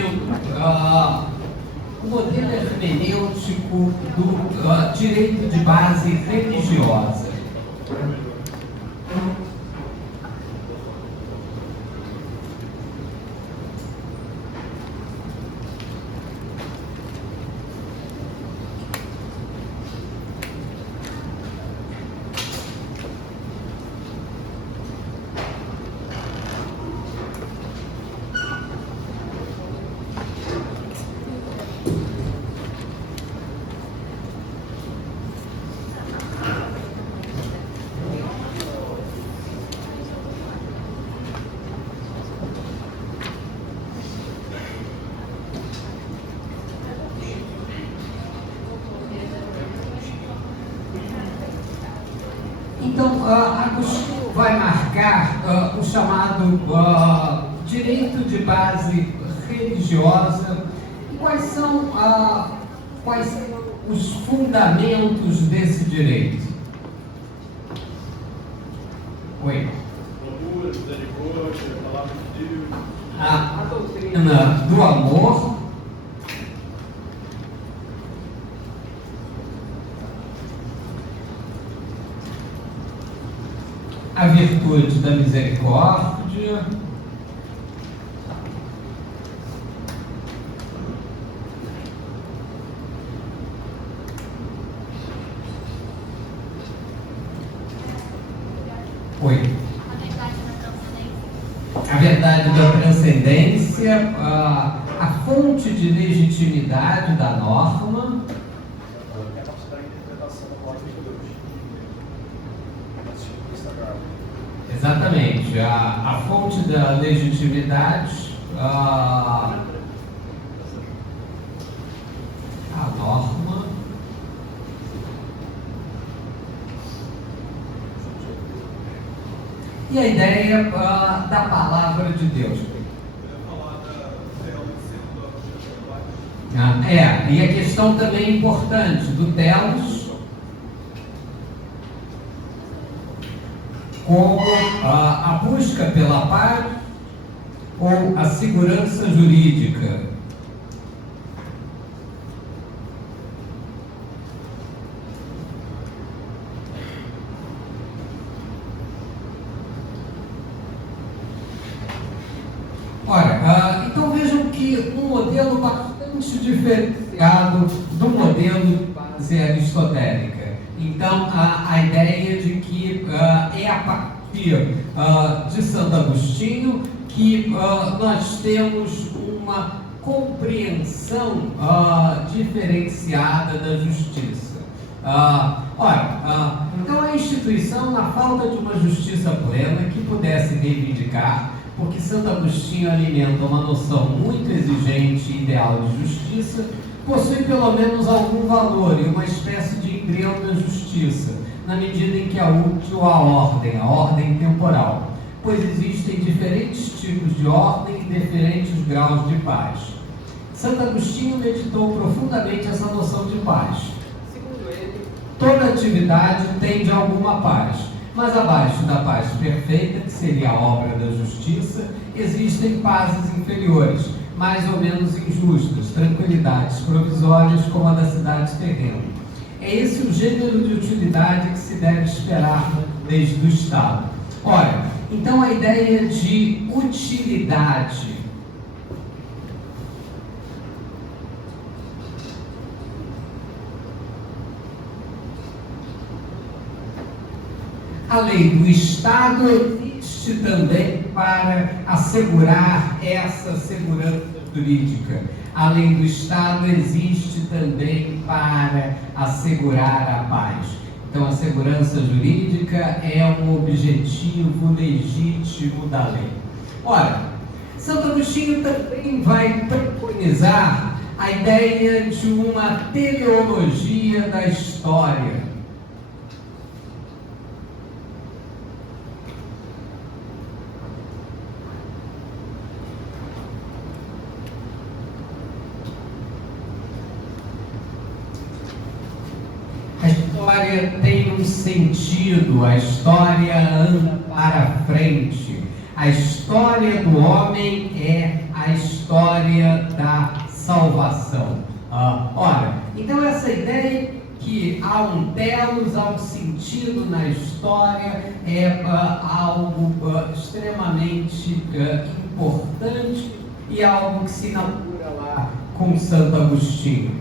discutindo o modelo hermenêutico do direito de base religiosa. Então, Agostinho vai marcar o chamado direito de base religiosa. E quais são os fundamentos desse direito? Oi? Misericórdia, a palavra de Deus. A doutrina do amor, a virtude da misericórdia, a verdade da transcendência, a fonte de legitimidade da norma, É a parte da interpretação da palavra de Deus. exatamente, a fonte da legitimidade, a norma, e a ideia da palavra de Deus. E a questão também importante do telos como a busca pela paz ou a segurança jurídica. Ora, então vejam que um modelo bastante diferenciado do modelo de base aristotélica. Então, a ideia de que é a partir de Santo Agostinho que nós temos uma compreensão diferenciada da justiça. Então a instituição, na falta de uma justiça plena que pudesse reivindicar, porque Santo Agostinho alimenta uma noção muito exigente e ideal de justiça, possui pelo menos algum valor e uma espécie de embrião da justiça, na medida em que é útil a ordem temporal, pois existem diferentes tipos de ordem e diferentes graus de paz. Santo Agostinho meditou profundamente essa noção de paz. Segundo ele, toda atividade tende a alguma paz, mas abaixo da paz perfeita, que seria a obra da justiça, existem pazes inferiores, mais ou menos injustas, tranquilidades provisórias como a da cidade terrena. É esse o gênero de utilidade que se deve esperar desde o Estado. Ora, então a ideia de utilidade a lei do Estado existe também para assegurar essa segurança jurídica. A lei do Estado existe também para assegurar a paz. Então, a segurança jurídica é um objetivo legítimo da lei. Ora, Santo Agostinho também vai preconizar a ideia de uma teleologia da história. A história tem um sentido, a história anda para frente. A história do homem é a história da salvação. Ora, então essa ideia que há um telos, há um sentido na história, é algo extremamente importante e algo que se inaugura lá com Santo Agostinho.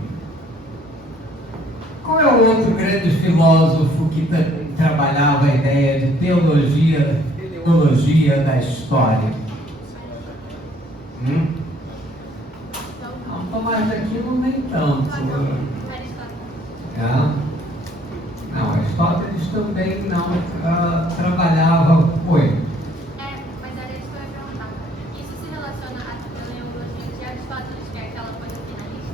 Qual é o outro grande filósofo que também trabalhava a ideia de teologia da história? Não, Tomás de Aquino nem tanto. Não, Aristóteles também não trabalhava. Oi. Mas era isso que eu ia perguntar. Isso se relaciona à teleologia de Aristóteles, que é aquela coisa finalista?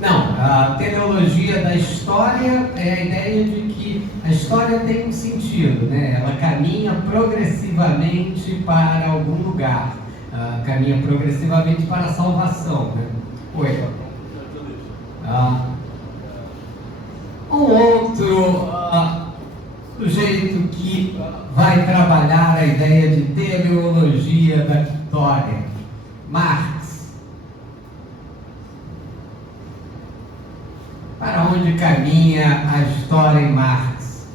Não, a teleologia da história é a ideia de que a história tem um sentido, né? Ela caminha progressivamente para algum lugar, caminha progressivamente para a salvação, né? Oi. Um outro sujeito que vai trabalhar a ideia de teleologia da história, Marx. Para onde caminha a história em Marx?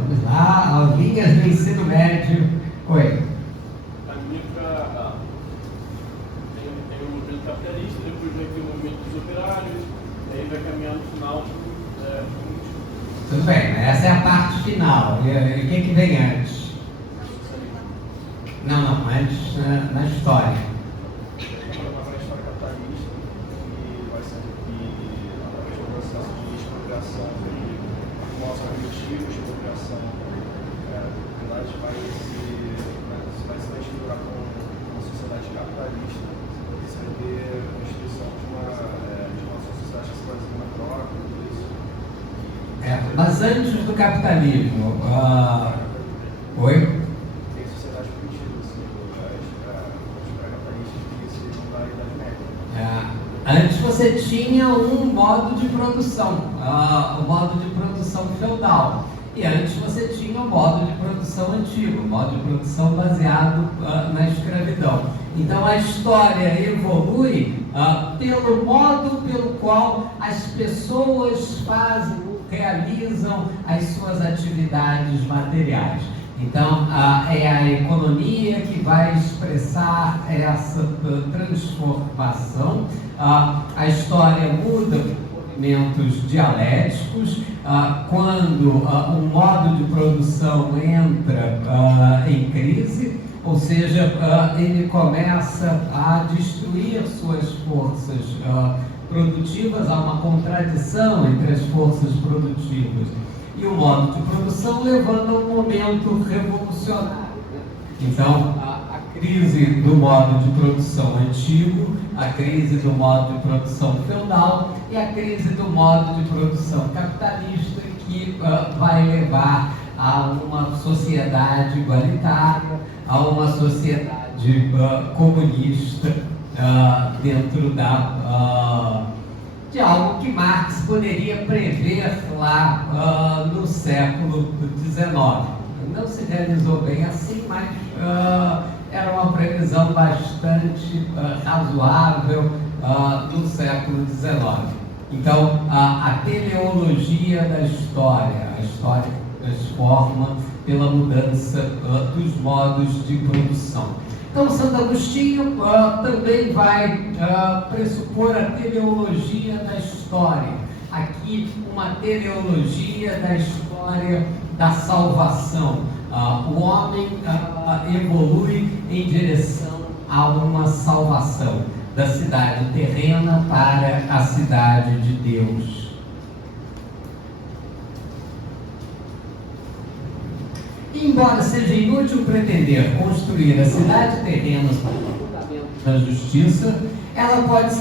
Vamos lá, aulinhas do ensino médio. Oi. Tem o movimento capitalista, depois vai ter o movimento dos operários, e aí vai caminhar no final. Tudo bem, mas essa é a parte final. E o que vem antes? Não, antes na história. Na história capitalista, que vai ser através do processo de expropriação de modos primitivos, expropriação, vai se misturar com uma sociedade capitalista, você vai ter a constituição de uma sociedade que se baseia na troca, tudo isso. Mas antes do capitalismo, oi? Tem sociedade primitiva, assim, pré-capitalistas que se da Idade Média. Antes você tinha um modo de produção, o modo de produção feudal. E antes você tinha o modo de produção antigo, o modo de produção baseado na escravidão. Então a história evolui pelo modo pelo qual as pessoas realizam as suas atividades materiais. Então é a economia que vai expressar essa transformação. A história muda movimentos dialéticos, quando um modo de produção entra em crise, ou seja, ele começa a destruir suas forças produtivas, há uma contradição entre as forças produtivas e o modo de produção, levando a um momento revolucionário. Então, a crise do modo de produção antigo, a crise do modo de produção feudal e a crise do modo de produção capitalista, que vai levar a uma sociedade igualitária, a uma sociedade comunista, dentro de algo que Marx poderia prever lá no século XIX. Não se realizou bem assim, mas era uma previsão bastante razoável no século XIX. Então, a teleologia da história, a história que transforma pela mudança dos modos de produção. Então, Santo Agostinho também vai pressupor a teleologia da história. Aqui, uma teleologia da história da salvação. O homem evolui em direção a uma salvação da cidade terrena para a cidade de Deus. Embora seja inútil pretender construir a cidade terrena sobre o fundamento da justiça, ela pode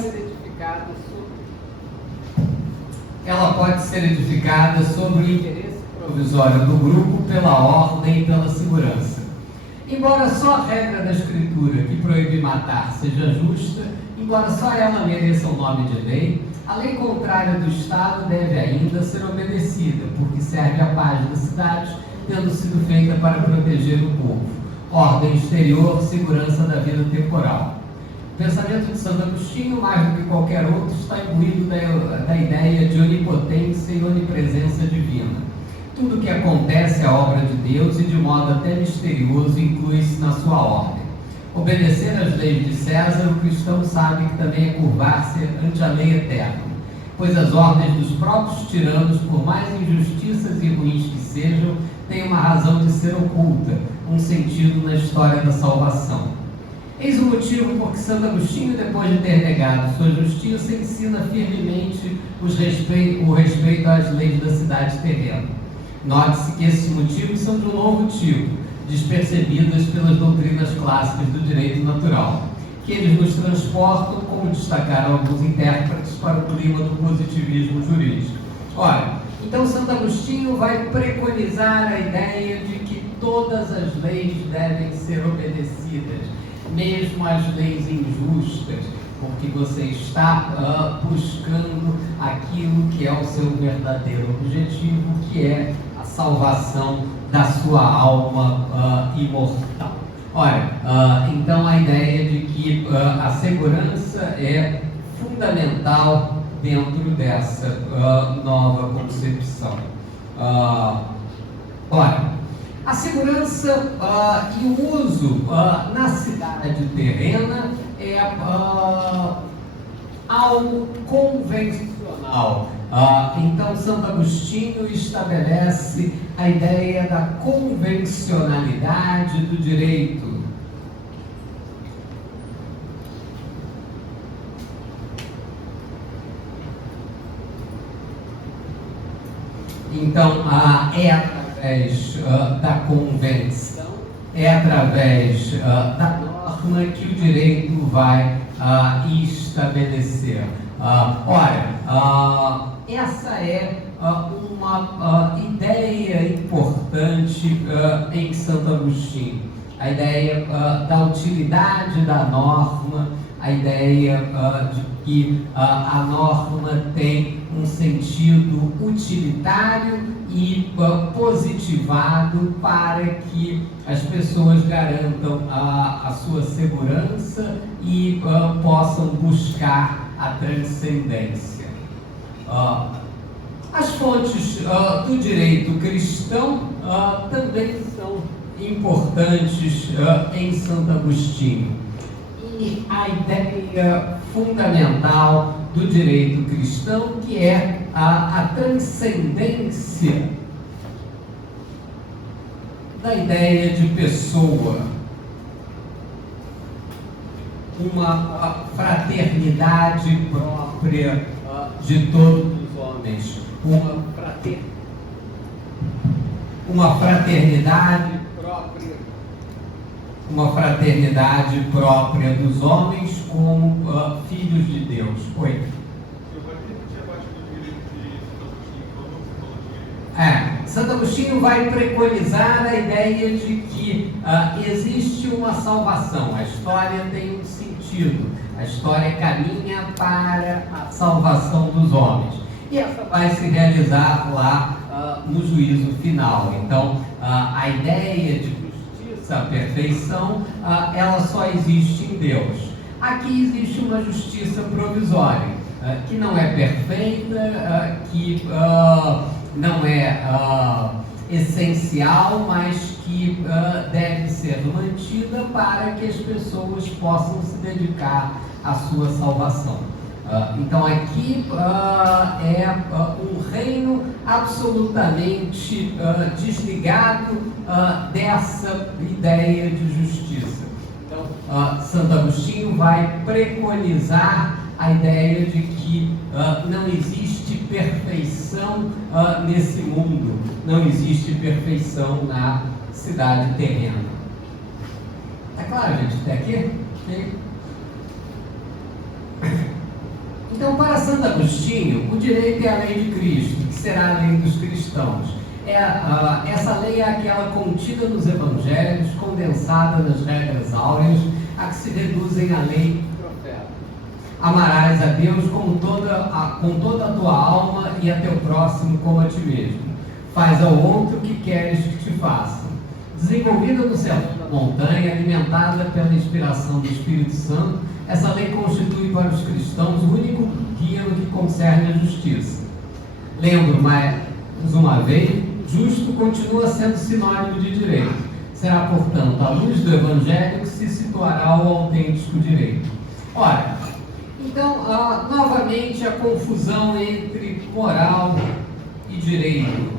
ser edificada sobre o interesse provisório do grupo, pela ordem e pela segurança. Embora só a regra da Escritura que proíbe matar seja justa, embora só ela mereça o nome de lei, a lei contrária do Estado deve ainda ser obedecida, porque serve à paz da cidade tendo sido feita para proteger o povo. Ordem exterior, segurança da vida temporal. O pensamento de Santo Agostinho, mais do que qualquer outro, está imbuído da ideia de onipotência e onipresença divina. Tudo o que acontece é obra de Deus e, de modo até misterioso, inclui-se na sua ordem. Obedecer às leis de César, o cristão sabe que também é curvar-se ante a lei eterna, pois as ordens dos próprios tiranos, por mais injustiças e ruins que sejam, têm uma razão de ser oculta, um sentido na história da salvação. Eis o motivo por que Santo Agostinho, depois de ter negado sua justiça, ensina firmemente o respeito às leis da cidade terrena. Note-se que esses motivos são de um novo tipo, despercebidas pelas doutrinas clássicas do direito natural, que eles nos transportam, como destacaram alguns intérpretes, para o clima do positivismo jurídico. Ora, então Santo Agostinho vai preconizar a ideia de que todas as leis devem ser obedecidas, mesmo as leis injustas, porque você está buscando aquilo que é o seu verdadeiro objetivo, que é a salvação da sua alma imortal. Ora, então a ideia de que a segurança é fundamental dentro dessa nova concepção. Ora, a segurança e o uso na cidade terrena é algo convencional. Então, Santo Agostinho estabelece a ideia da convencionalidade do direito. Então, é através da convenção, é através da norma que o direito vai estabelecer. Essa é uma ideia importante em Santo Agostinho. A ideia da utilidade da norma, a ideia de que a norma tem um sentido utilitário e positivado para que as pessoas garantam a sua segurança e possam buscar a transcendência. As fontes do direito cristão também são importantes em Santo Agostinho. E a ideia fundamental do direito cristão, que é a transcendência da ideia de pessoa, uma fraternidade própria de todos os homens, uma fraternidade própria dos homens como filhos de Deus. Oi? Santo Agostinho vai preconizar a ideia de que existe uma salvação, a história tem um sentido, a história caminha para a salvação dos homens. E essa vai se realizar lá no juízo final. Então, a ideia de justiça, a perfeição, ela só existe em Deus. Aqui existe uma justiça provisória, que não é perfeita, que não é essencial, mas que deve ser mantida para que as pessoas possam se dedicar à sua salvação. Então aqui é um reino absolutamente desligado dessa ideia de justiça. Então, Santo Agostinho vai preconizar a ideia de que não existe perfeição nesse mundo, não existe perfeição na cidade terrena. Tá claro, gente, até aqui? Okay. Então, para Santo Agostinho, o direito é a lei de Cristo, que será a lei dos cristãos. Essa lei é aquela contida nos evangelhos, condensada nas regras áureas, a que se reduzem a lei e profeta. Amarás a Deus com toda a tua alma e a teu próximo como a ti mesmo. Faz ao outro o que queres que te faça. Desenvolvida no sertão da montanha, alimentada pela inspiração do Espírito Santo, essa lei constitui para os cristãos o único guia no que concerne a justiça. Lembro mais uma vez, justo continua sendo sinônimo de direito. Será, portanto, à luz do Evangelho que se situará o autêntico direito. Ora, então, novamente a confusão entre moral e direito.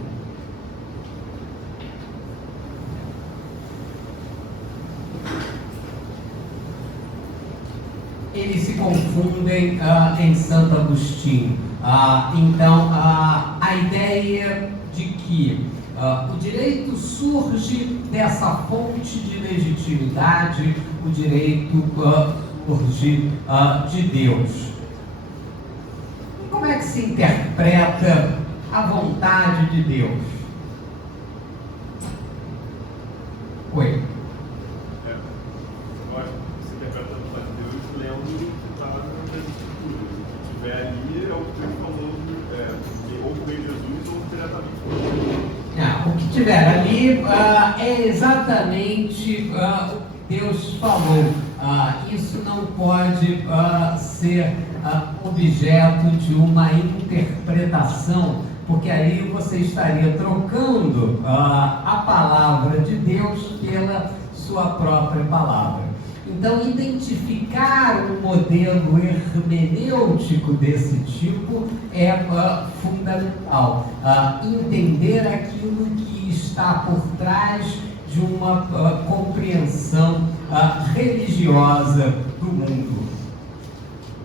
Eles se confundem em Santo Agostinho. Então, a ideia de que o direito surge dessa fonte de legitimidade, o direito surge de Deus. E como é que se interpreta a vontade de Deus? Oi. O que tiver ali é exatamente o que Deus falou. Isso não pode ser objeto de uma interpretação, porque aí você estaria trocando a palavra de Deus pela sua própria palavra. Então, identificar um modelo hermenêutico desse tipo é fundamental. Entender aquilo que está por trás de uma compreensão religiosa do mundo.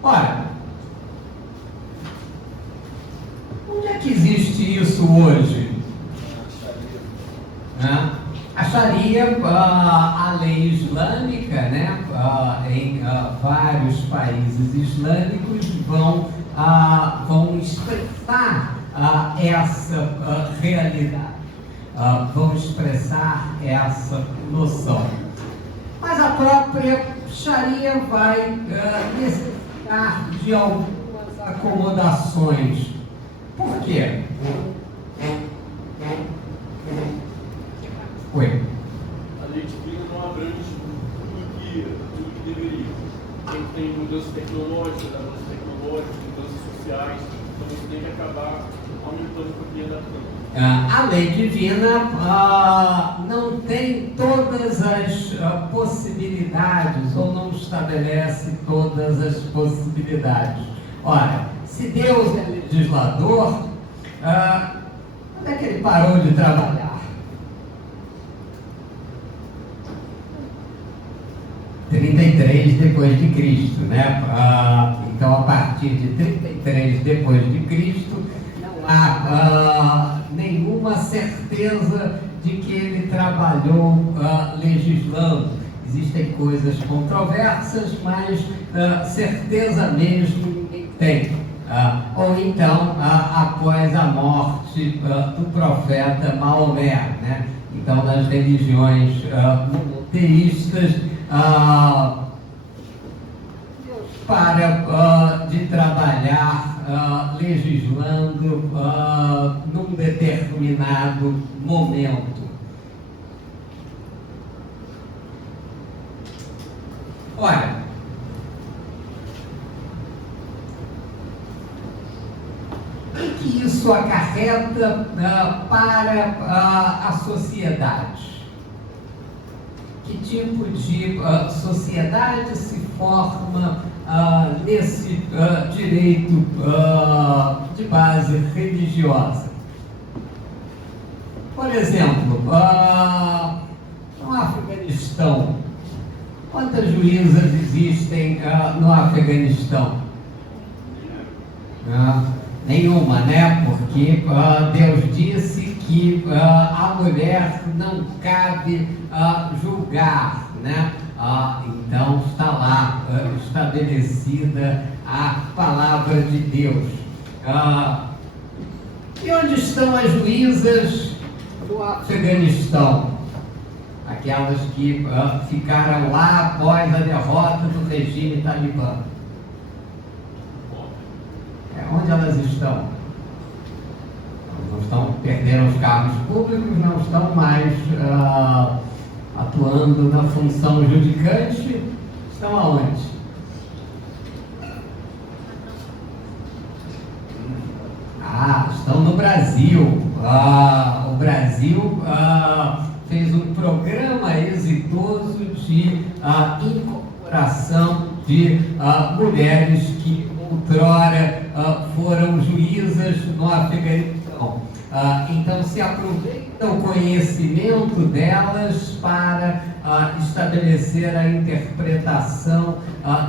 Ora, onde é que existe isso hoje? A Sharia, a lei islâmica, né, em vários países islâmicos vão expressar essa realidade, vão expressar essa noção. Mas a própria Sharia vai necessitar de algumas acomodações. Por quê? Oi. A lei divina não abrange tudo que deveria. Tem mudanças tecnológicas, avanços tecnológicos, mudanças sociais, então você tem que acabar aumentando um pouquinho da planta. A lei divina não tem todas as possibilidades, ou não estabelece todas as possibilidades. Ora, se Deus é legislador, quando é que ele parou de trabalhar? 33 depois de Cristo, né? Então, a partir de 33 depois de Cristo, não há nenhuma certeza de que ele trabalhou legislando. Existem coisas controversas, mas certeza mesmo ninguém tem. Ou então, após a morte do profeta Maomé, né? Então, nas religiões monoteístas, para de trabalhar legislando num determinado momento. Olha, o que isso acarreta para a sociedade? Que tipo de sociedade se forma nesse direito de base religiosa? Por exemplo, no Afeganistão, quantas juízas existem no Afeganistão? Nenhuma, né? Porque Deus disse que a mulher não cabe julgar, né? Então está lá estabelecida a palavra de Deus. E onde estão as juízas do Afeganistão? Aquelas que ficaram lá após a derrota do regime talibã. Onde elas estão? No perderam os cargos públicos, não estão mais atuando na função judicante. Estão aonde? Estão no Brasil. O Brasil fez um programa exitoso de incorporação de mulheres que outrora foram juízas no Afeganistão. Então se aproveita o conhecimento delas para estabelecer a interpretação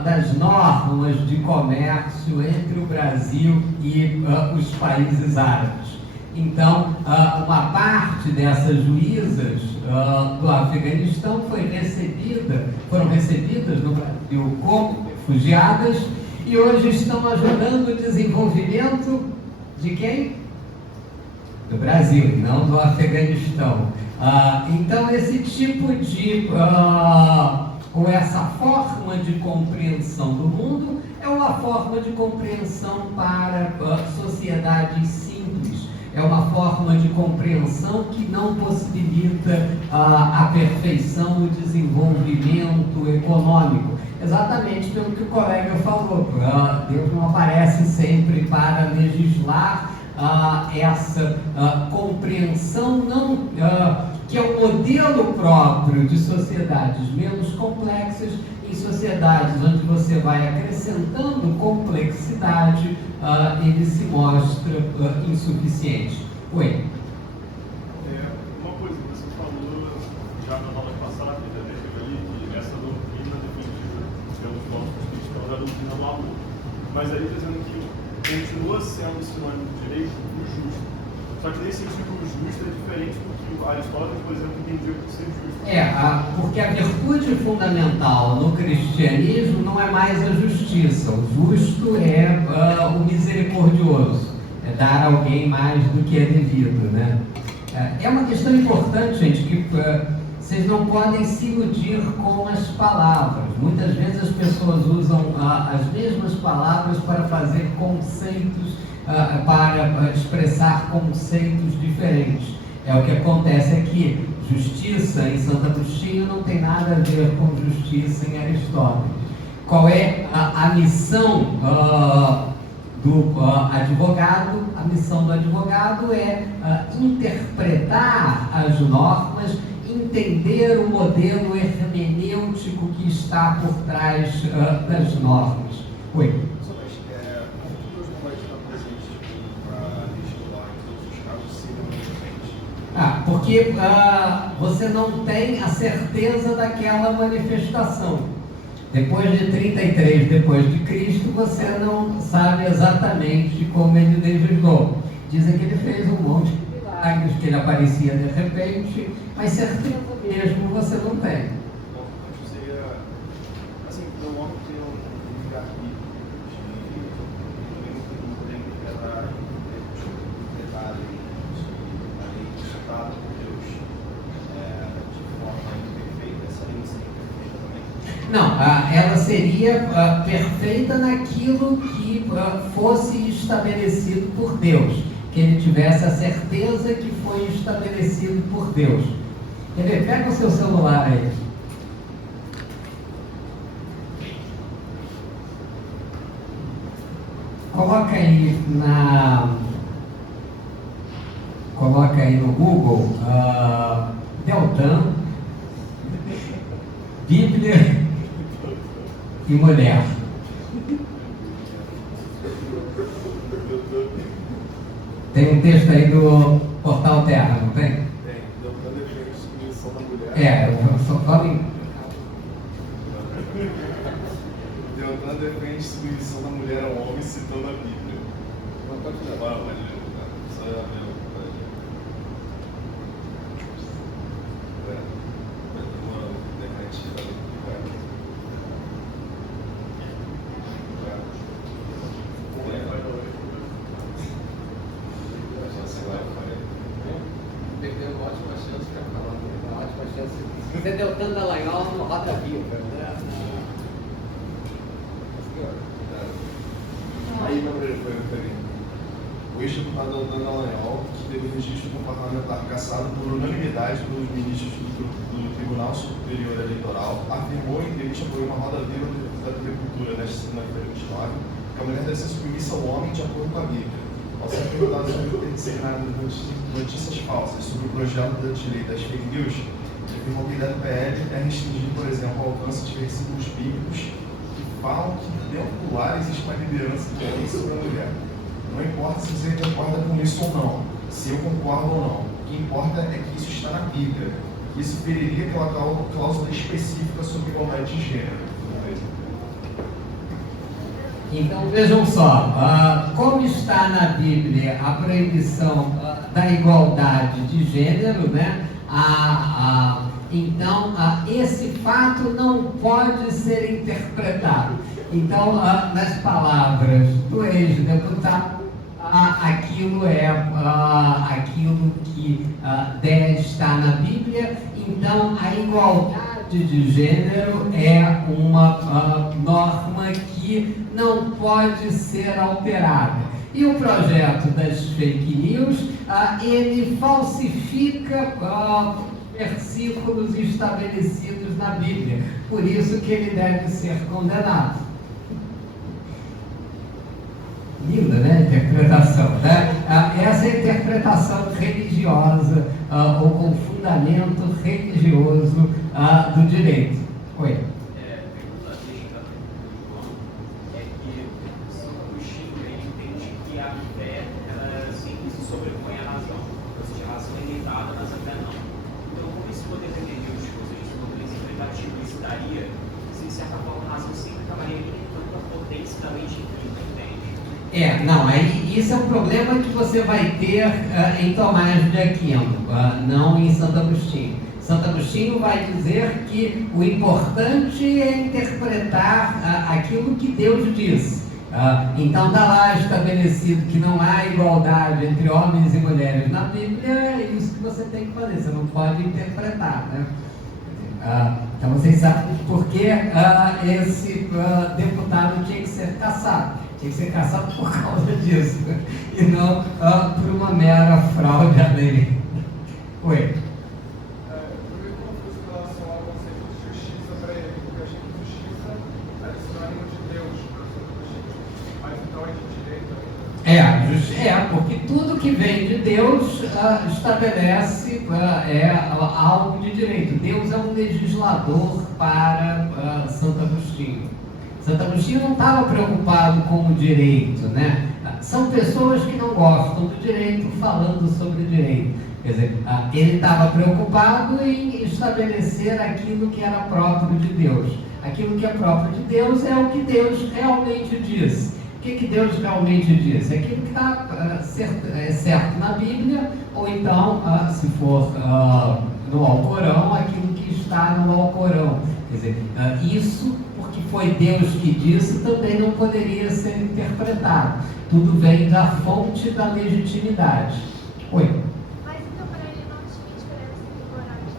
das normas de comércio entre o Brasil e os países árabes. Então, uma parte dessas juízas do Afeganistão foram recebidas no Brasil como refugiadas e hoje estão ajudando o desenvolvimento de quem? Do Brasil, não do Afeganistão. Então, esse tipo de, ou essa forma de compreensão do mundo é uma forma de compreensão para sociedades simples. É uma forma de compreensão que não possibilita a perfeição, o desenvolvimento econômico. Exatamente pelo que o colega falou. Deus não aparece sempre para legislar essa compreensão, não, que é o modelo próprio de sociedades menos complexas. Em sociedades onde você vai acrescentando complexidade, ele se mostra insuficiente. Oi? Uma coisa que você falou já na aula passada, ali, que essa doutrina defendida pelos nossos cristãos é a doutrina do amor. Mas aí está dizendo que continua sendo sinônimo de direito o justo. Só que nesse sentido, o justo é diferente do que o Aristóteles, por exemplo, entendia por ser justo. Porque a virtude fundamental no cristianismo não é mais a justiça. O justo é o misericordioso, é dar a alguém mais do que é devido, né? É uma questão importante, gente, que vocês não podem se iludir com as palavras. Muitas vezes as pessoas usam as mesmas palavras para fazer conceitos, para expressar conceitos diferentes. É o que acontece aqui. Justiça em Santo Agostinho não tem nada a ver com justiça em Aristóteles. Qual é a missão do advogado? A missão do advogado é interpretar as normas, entender o modelo hermenêutico que está por trás das normas. Oi? Porque você não tem a certeza daquela manifestação. Depois de 33 depois de Cristo, você não sabe exatamente como ele legislou. Dizem que ele fez um monte de milagres, que ele aparecia de repente, mas certeza mesmo você não tem. Assim, o homem tem um livre-arbítrio de interpretar a lei ditada por Deus de forma imperfeita. Essa lei não seria perfeita também? Não, ela seria perfeita naquilo que fosse estabelecido por Deus, que ele tivesse a certeza que foi estabelecido por Deus. Quer ver? Pega o seu celular aí. Coloca aí no Google Deltan, Bíblia e mulher. Tem um texto aí do Portal Terra, não tem? Tem. Deltan defende a submissão da mulher. Eu só falo em... Deltan defende a submissão da mulher ao homem citando a Bíblia. Não pode levar, mas só é a mesma. Você deu tanto Dallagnol no Roda Viva, né? Aí não foi. o ex-deputado Antônio Dallagnol, que teve o registro parlamentar cassado por unanimidade pelos ministros do Tribunal Superior Eleitoral, afirmou em entrevista por uma roda viva da TV Cultura nesta segunda-feira 29 que a mulher deve ser submissa ao homem de acordo com a Bíblia. Ao ser perguntado sobre ter disseminado notícias falsas sobre o projeto de lei das fake news, ele afirmou que a ideia do PL é restringir, por exemplo, o alcance de versículos bíblicos que falam que dentro do lar existe uma liderança de lei sobre a mulher. Não importa se você concorda com isso ou não, se eu concordo ou não. O que importa é que isso está na Bíblia. Isso feriria aquela cláusula específica sobre igualdade de gênero. Então vejam só, como está na Bíblia a proibição da igualdade de gênero, né? Então esse fato não pode ser interpretado. Então, nas palavras do ex-deputado, aquilo é aquilo que deve estar na Bíblia. Então, a igualdade de gênero é uma norma que não pode ser alterada. E o projeto das fake news, ele falsifica versículos estabelecidos na Bíblia. Por isso que ele deve ser condenado. Linda, né? Interpretação, né? Essa é a interpretação religiosa ou com fundamento religioso do direito. Oi. Pergunta deixa João é que São Agostinho ele entende que a fé ela sempre se sobrepõe à razão, ou seja, a razão é limitada, mas a fé não. Então, como isso poderia ter Deus, ou seja, esse poder interpretativo, isso daria, se de certa forma a razão sempre acabaria limitando a potência da mente infinita, entende? Não, aí isso é um problema que você vai ter em Tomás de Aquino, não em Santo Agostinho. Santo Agostinho vai dizer que o importante é interpretar aquilo que Deus diz. Então está lá estabelecido que não há igualdade entre homens e mulheres na Bíblia, é isso que você tem que fazer, você não pode interpretar, né? Então vocês sabem por que esse deputado tinha que ser cassado. Tinha que ser cassado por causa disso, e não por uma mera fraude à lei. Oi. Eu me confuso em relação ao conceito de justiça para ele, porque eu achei que justiça era sinônimo de Deus para o Santo. Mas então é de direito ainda? Porque tudo que vem de Deus estabelece algo de direito. Deus é um legislador para Santo Agostinho. Santo Agostinho não estava preocupado com o direito, né? São pessoas que não gostam do direito falando sobre direito. Quer dizer, ele estava preocupado em estabelecer aquilo que era próprio de Deus. Aquilo que é próprio de Deus é o que Deus realmente diz. O que Deus realmente diz? É aquilo que está certo na Bíblia, ou então, se for no Alcorão, aquilo que está no Alcorão. Quer dizer, isso, porque foi Deus que disse, também não poderia ser interpretado. Tudo vem da fonte da legitimidade. Oi. Mas então para ele não tinha diferença entre moral e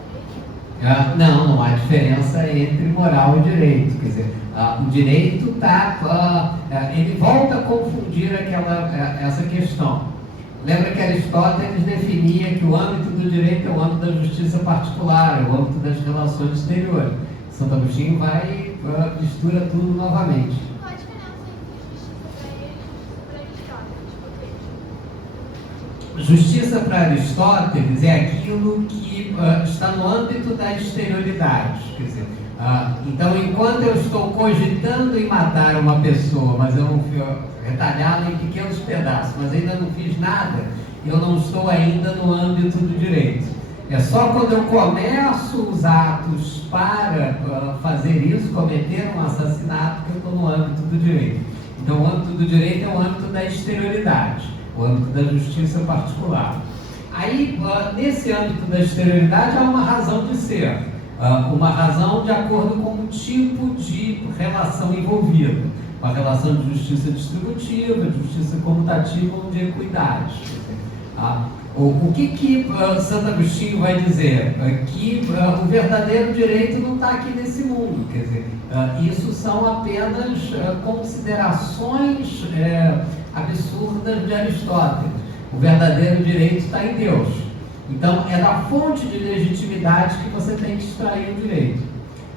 direito? Não há diferença entre moral e direito. Quer dizer, o direito ele volta a confundir essa questão. Lembra que Aristóteles definia que o âmbito do direito é o âmbito da justiça particular, é o âmbito das relações exteriores. Santo Agostinho vai mistura tudo novamente. Qual a diferença entre justiça para ele e justiça para Aristóteles? Justiça para Aristóteles é aquilo que está no âmbito da exterioridade. Quer dizer, então, enquanto eu estou cogitando em matar uma pessoa, mas eu não retalhá-la em pequenos pedaços, mas ainda não fiz nada, eu não estou ainda no âmbito do direito. É só quando eu começo os atos para fazer isso, cometer um assassinato, que eu estou no âmbito do direito. Então, o âmbito do direito é o âmbito da exterioridade, o âmbito da justiça particular. Aí, nesse âmbito da exterioridade, há uma razão de ser, uma razão de acordo com o tipo de relação envolvida, uma relação de justiça distributiva, de justiça comutativa ou de equidade. O que Santo Agostinho vai dizer? Que o verdadeiro direito não está aqui nesse mundo, quer dizer, isso são apenas considerações absurdas de Aristóteles. O verdadeiro direito está em Deus. Então, é da fonte de legitimidade que você tem que extrair o direito.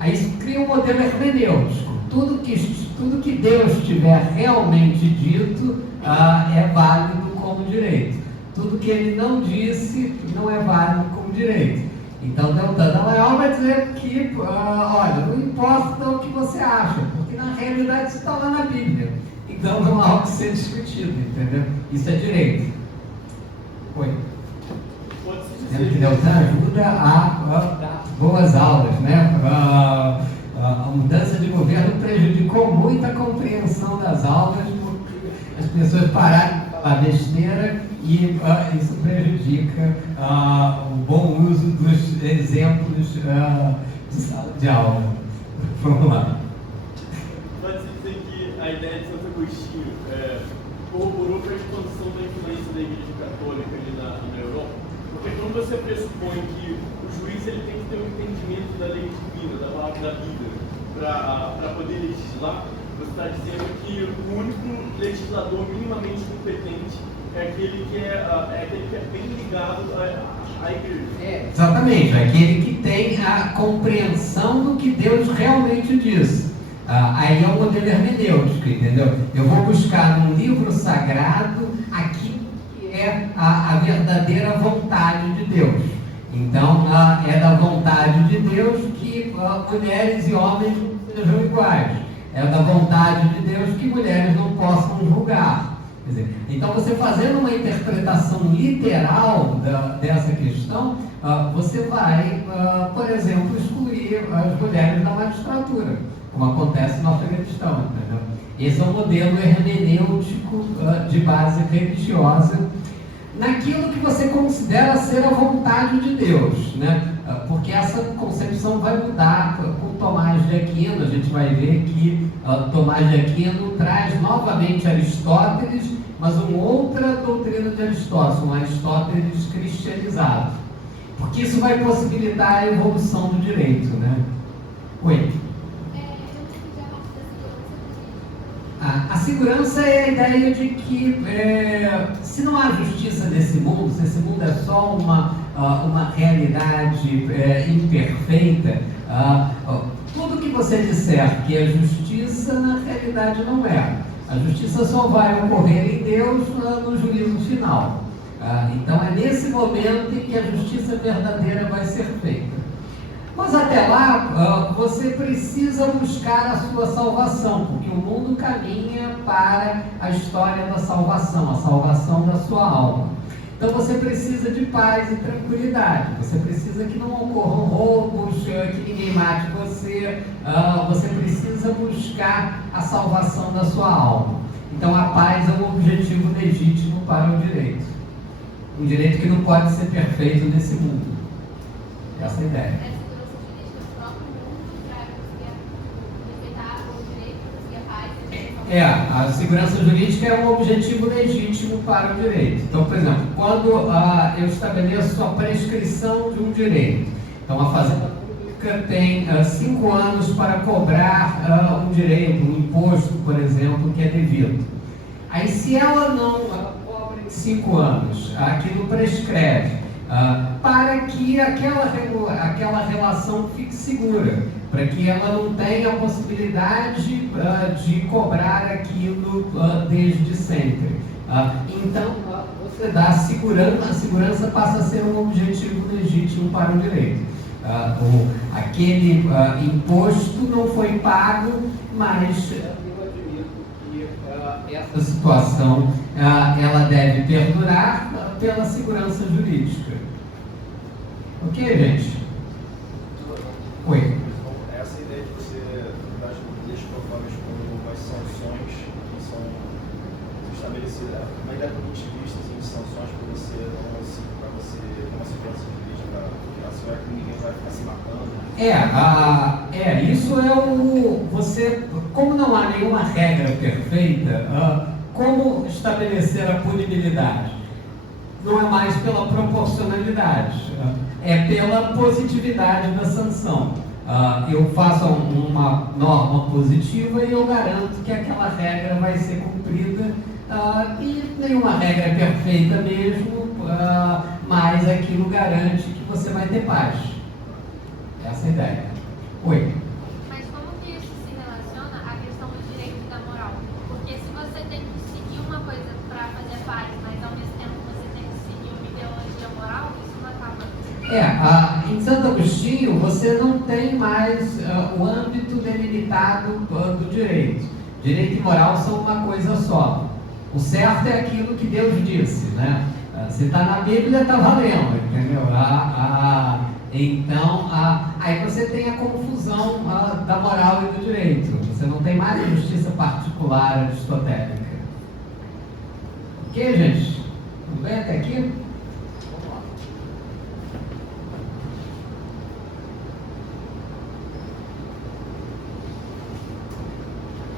Aí isso cria um modelo hermenêutico. Tudo que Deus tiver realmente dito é válido como direito. Tudo que ele não disse não é válido como direito. Então, Deltan Dallagnol vai dizer que, olha, não importa o que você acha, porque na realidade isso está lá na Bíblia. Então, não há o que ser discutido, entendeu? Isso é direito. Oi. Lembra que Deltan ajuda a dar boas aulas, né? A mudança de governo prejudicou muito a compreensão das aulas, porque as pessoas pararam de falar besteira e isso prejudica o bom uso dos exemplos de sala de aula. Vamos lá. Pode-se dizer que a ideia de Santo Agostinho corroborou para a expansão da influência da Igreja Católica ali na Europa? Porque quando você pressupõe que o juiz ele tem que ter um entendimento da lei divina, da palavra da Bíblia, para poder legislar, você está dizendo que o único legislador minimamente competente é aquele que é bem ligado à igreja. Exatamente, é aquele que tem a compreensão do que Deus realmente diz. Aí é o modelo hermenêutico, entendeu? Eu vou buscar num livro sagrado aquilo que é a verdadeira vontade de Deus. Então, é da vontade de Deus que mulheres e homens sejam iguais. É da vontade de Deus que mulheres não possam julgar. Quer dizer, então, você fazendo uma interpretação literal dessa questão, você vai, por exemplo, excluir as mulheres da magistratura, como acontece no Afeganistão, entendeu? Esse é um modelo hermenêutico de base religiosa, naquilo que você considera ser a vontade de Deus, né? Porque essa concepção vai mudar com Tomás de Aquino. A gente vai ver que Tomás de Aquino traz novamente Aristóteles, mas uma outra doutrina de Aristóteles, um Aristóteles cristianizado, porque isso vai possibilitar a evolução do direito, né? Oi. A segurança é a ideia de que se não há justiça nesse mundo, se esse mundo é só uma realidade imperfeita, tudo que você disser que é justiça, na realidade não é. A justiça só vai ocorrer em Deus no juízo final. Então é nesse momento em que a justiça verdadeira vai ser feita. Mas até lá, você precisa buscar a sua salvação, porque o mundo caminha para a história da salvação, a salvação da sua alma. Então você precisa de paz e tranquilidade, você precisa que não ocorram roubos, que ninguém mate você, você precisa buscar a salvação da sua alma. Então a paz é um objetivo legítimo para o direito. Um direito que não pode ser perfeito nesse mundo. Essa é a ideia. A segurança jurídica é um objetivo legítimo para o direito. Então, por exemplo, quando eu estabeleço a prescrição de um direito, então a Fazenda Pública tem 5 anos para cobrar um direito, um imposto, por exemplo, que é devido. Aí, se ela não cobra em 5 anos, aquilo prescreve, para que aquela relação fique segura, para que ela não tenha a possibilidade de cobrar aquilo desde sempre. Então, você dá segurança, a segurança passa a ser um objetivo legítimo para o direito. Aquele imposto não foi pago, mas eu admito que essa situação ela deve perdurar pela segurança jurídica. Ok, gente? Oi. Essa ideia de você deixa provavelmente como umas sanções que são estabelecidas, uma ideia cognitivista de sanções para você ter uma segurança jurídica, para que ninguém vai ficar se matando. Isso é você, como não há nenhuma regra perfeita, como estabelecer a punibilidade? não é mais pela proporcionalidade, é pela positividade da sanção. Eu faço uma norma positiva e eu garanto que aquela regra vai ser cumprida, e nenhuma regra é perfeita mesmo, mas aquilo garante que você vai ter paz. Essa é a ideia. Oi. Mas como que isso se relaciona à questão do direito da moral? Porque se você tem que seguir uma coisa para fazer paz, mas ao mesmo tempo você tem que seguir uma ideologia moral, isso não acaba. Em Santo Agostinho você não tem mais o âmbito delimitado do direito. Direito e moral são uma coisa só. O certo é aquilo que Deus disse, né? Se está na Bíblia, está valendo, entendeu? Então, aí você tem a confusão da moral e do direito. Você não tem mais a justiça particular aristotélica. Ok, gente? Tudo bem até aqui? Vamos lá.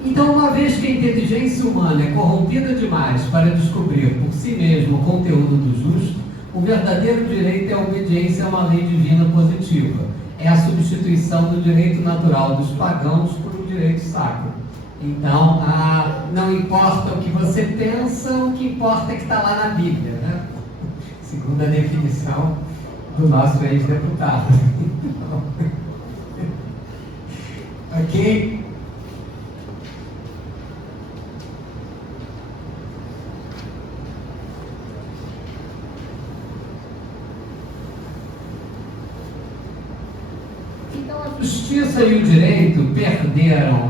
Então, uma vez que a inteligência humana é corrompida demais para descobrir por si mesma o conteúdo do justo, o verdadeiro direito é a obediência a uma lei divina positiva. É a substituição do direito natural dos pagãos por um direito sacro. Então, não importa o que você pensa, o que importa é que está lá na Bíblia, né? Segundo a definição do nosso ex-deputado. Ok? Justiça e o direito perderam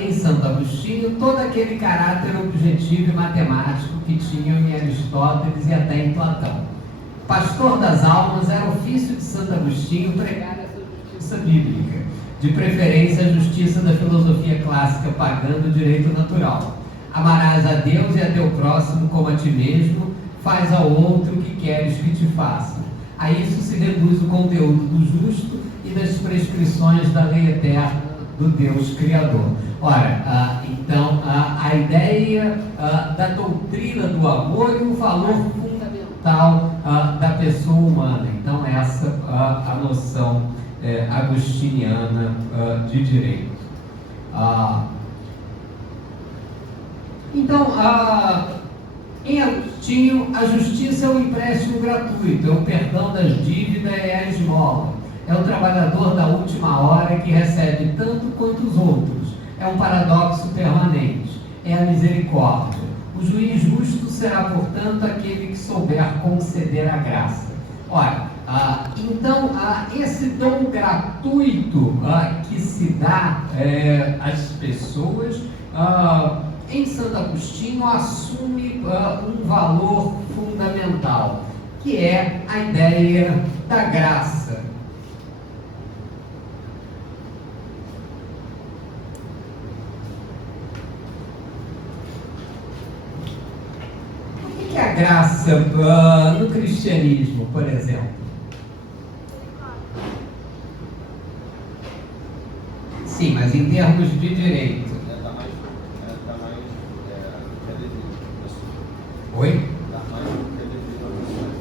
em Santo Agostinho todo aquele caráter objetivo e matemático que tinham em Aristóteles e até em Platão. Pastor das almas era ofício de Santo Agostinho pregar essa justiça bíblica, de preferência a justiça da filosofia clássica pagã do direito natural. Amarás a Deus e a teu próximo como a ti mesmo, faz ao outro o que queres que te faça. A isso se reduz o conteúdo do justo e das prescrições da lei eterna do Deus Criador. Ora, então, a ideia da doutrina do amor e o valor fundamental da pessoa humana. Então, essa a noção agostiniana de direito. Em Agostinho, a justiça é um empréstimo gratuito, é o perdão das dívidas e a esmola. É o trabalhador da última hora que recebe tanto quanto os outros. É um paradoxo permanente. É a misericórdia. O juiz justo será, portanto, aquele que souber conceder a graça. Ora, então, esse dom gratuito que se dá às pessoas, em Santo Agostinho, assume um valor fundamental, que é a ideia da graça. O que é a graça no cristianismo, por exemplo? Sim, mas em termos de direito. Oi?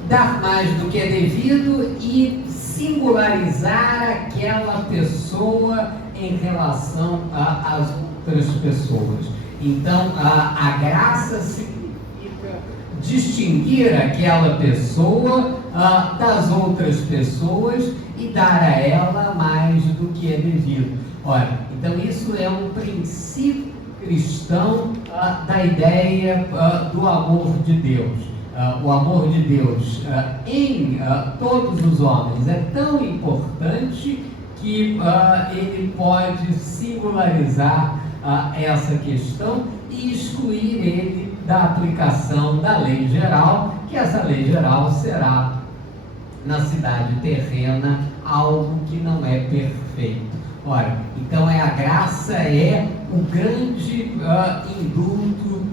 Dar mais do que é devido e singularizar aquela pessoa em relação às outras pessoas. Então, a graça significa distinguir aquela pessoa das outras pessoas e dar a ela mais do que é devido. Ora, então isso é um princípio cristão da ideia do amor de Deus. O amor de Deus em todos os homens é tão importante que ele pode singularizar essa questão e excluir ele da aplicação da lei geral, que essa lei geral será, na cidade terrena, algo que não é perfeito. Ora, então a graça é o grande indulto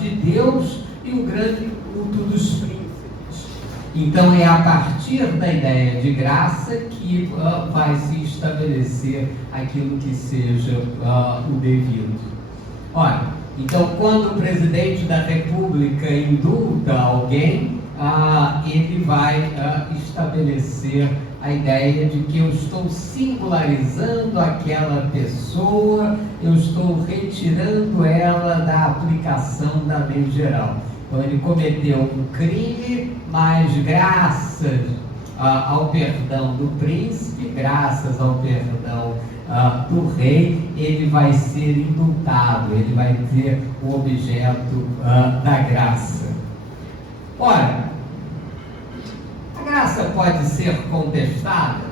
de Deus e o grande indulto dos príncipes. Então é a partir da ideia de graça que vai se estabelecer aquilo que seja o devido. Ora, então quando o presidente da República indulta alguém, ele vai estabelecer a ideia de que eu estou singularizando aquela pessoa, eu estou retirando ela da aplicação da lei geral. Então ele cometeu um crime, mas graças ao perdão do príncipe, graças ao perdão do rei, ele vai ser indultado, ele vai ter o objeto da graça. Ora, a graça pode ser contestada?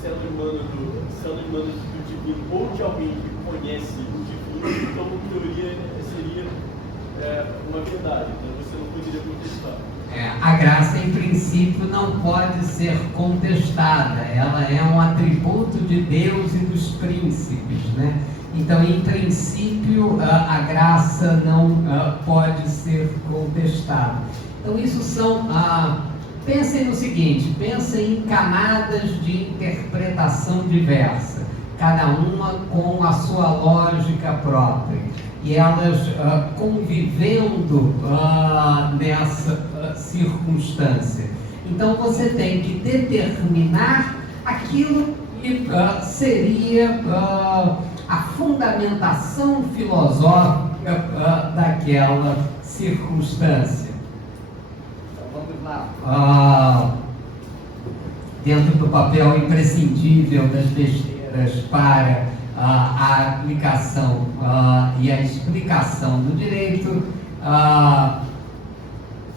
Se ela emana do divino ou de alguém que conhece o divino, então, em teoria, seria uma verdade, então você não poderia contestar. A graça, em princípio, não pode ser contestada, ela é um atributo de Deus e dos príncipes, né? Então, em princípio, a graça não pode ser contestada. Então, isso são... pensem no seguinte, pensem em camadas de interpretação diversa, cada uma com a sua lógica própria, e elas convivendo nessa circunstância. Então, você tem que determinar aquilo que seria a fundamentação filosófica daquela circunstância. Então, vamos lá. Dentro do papel imprescindível das besteiras para a aplicação e a explicação do direito,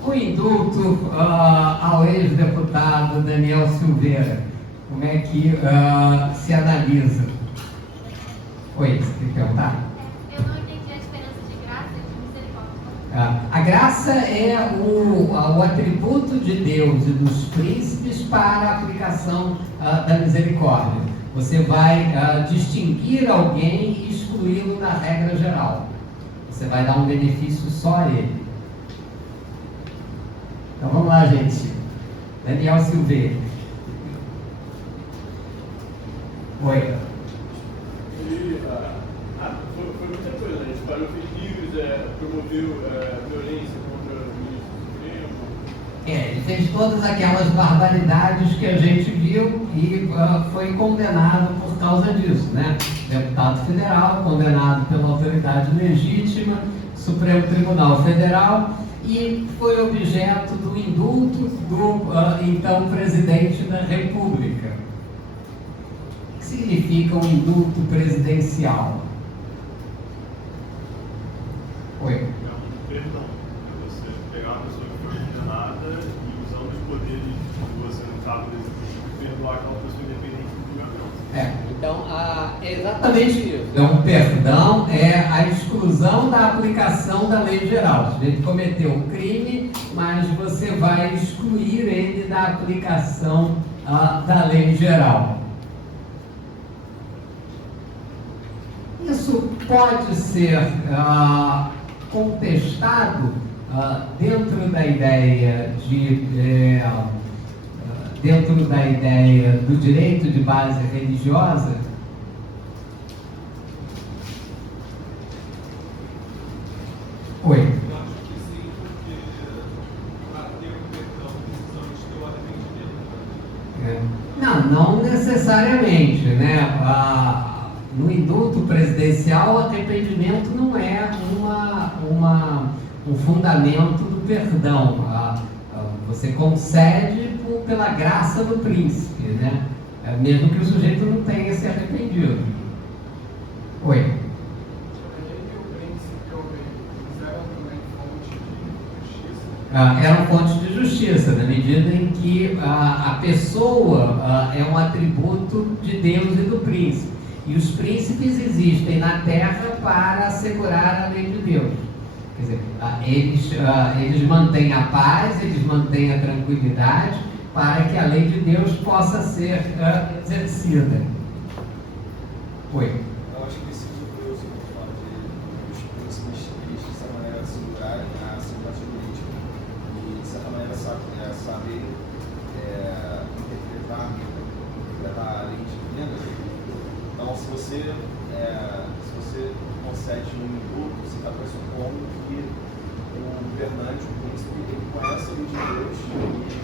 o indulto ao ex-deputado Daniel Silveira. Como é que se analisa? Oi, você tem que perguntar? Eu não entendi a diferença de graça e de misericórdia. A graça é o atributo de Deus e dos príncipes para a aplicação da misericórdia. Você vai distinguir alguém e excluí-lo da regra geral. Você vai dar um benefício só a ele. Então vamos lá, gente. Daniel Silveira. Oi. Foi muita coisa, né? A gente parou fake news, promoveu violência contra o ministro Supremo. Ele fez todas aquelas barbaridades que a gente viu e foi condenado por causa disso, né? Deputado federal, condenado pela autoridade legítima, Supremo Tribunal Federal, e foi objeto do indulto do então presidente da República. O que significa um indulto presidencial? Oi. É um perdão. É você pegar uma pessoa que foi condenada e usando os poderes que você no cargo do executivo perdoar aquela pessoa independente do julgamento. Então, é exatamente isso. Então, o perdão é a exclusão da aplicação da lei geral. Ele cometeu um crime, mas você vai excluir ele da aplicação da lei geral. Isso pode ser contestado dentro da ideia do direito de base religiosa. Oi. Eu acho que sim, porque para ter um perdão precisamos ter o arrependimento. Não necessariamente, né? No indulto presidencial, o arrependimento não é um fundamento do perdão. Você concede pela graça do príncipe, né? Mesmo que o sujeito não tenha se arrependido. Oi. Eram fontes de justiça, na medida em que a pessoa é um atributo de Deus e do príncipe. E os príncipes existem na terra para assegurar a lei de Deus. Quer dizer, eles mantêm a paz, eles mantêm a tranquilidade para que a lei de Deus possa ser exercida. Oi. Eu acho que esse tipo de fala de os príncipes, eles de certa maneira segurarem a segurança jurídica e de certa maneira saber interpretar a lei divina. Então, se você consegue cede um indulto, você está pressupondo que o governante, o príncipe, ele conhece a lei de Deus e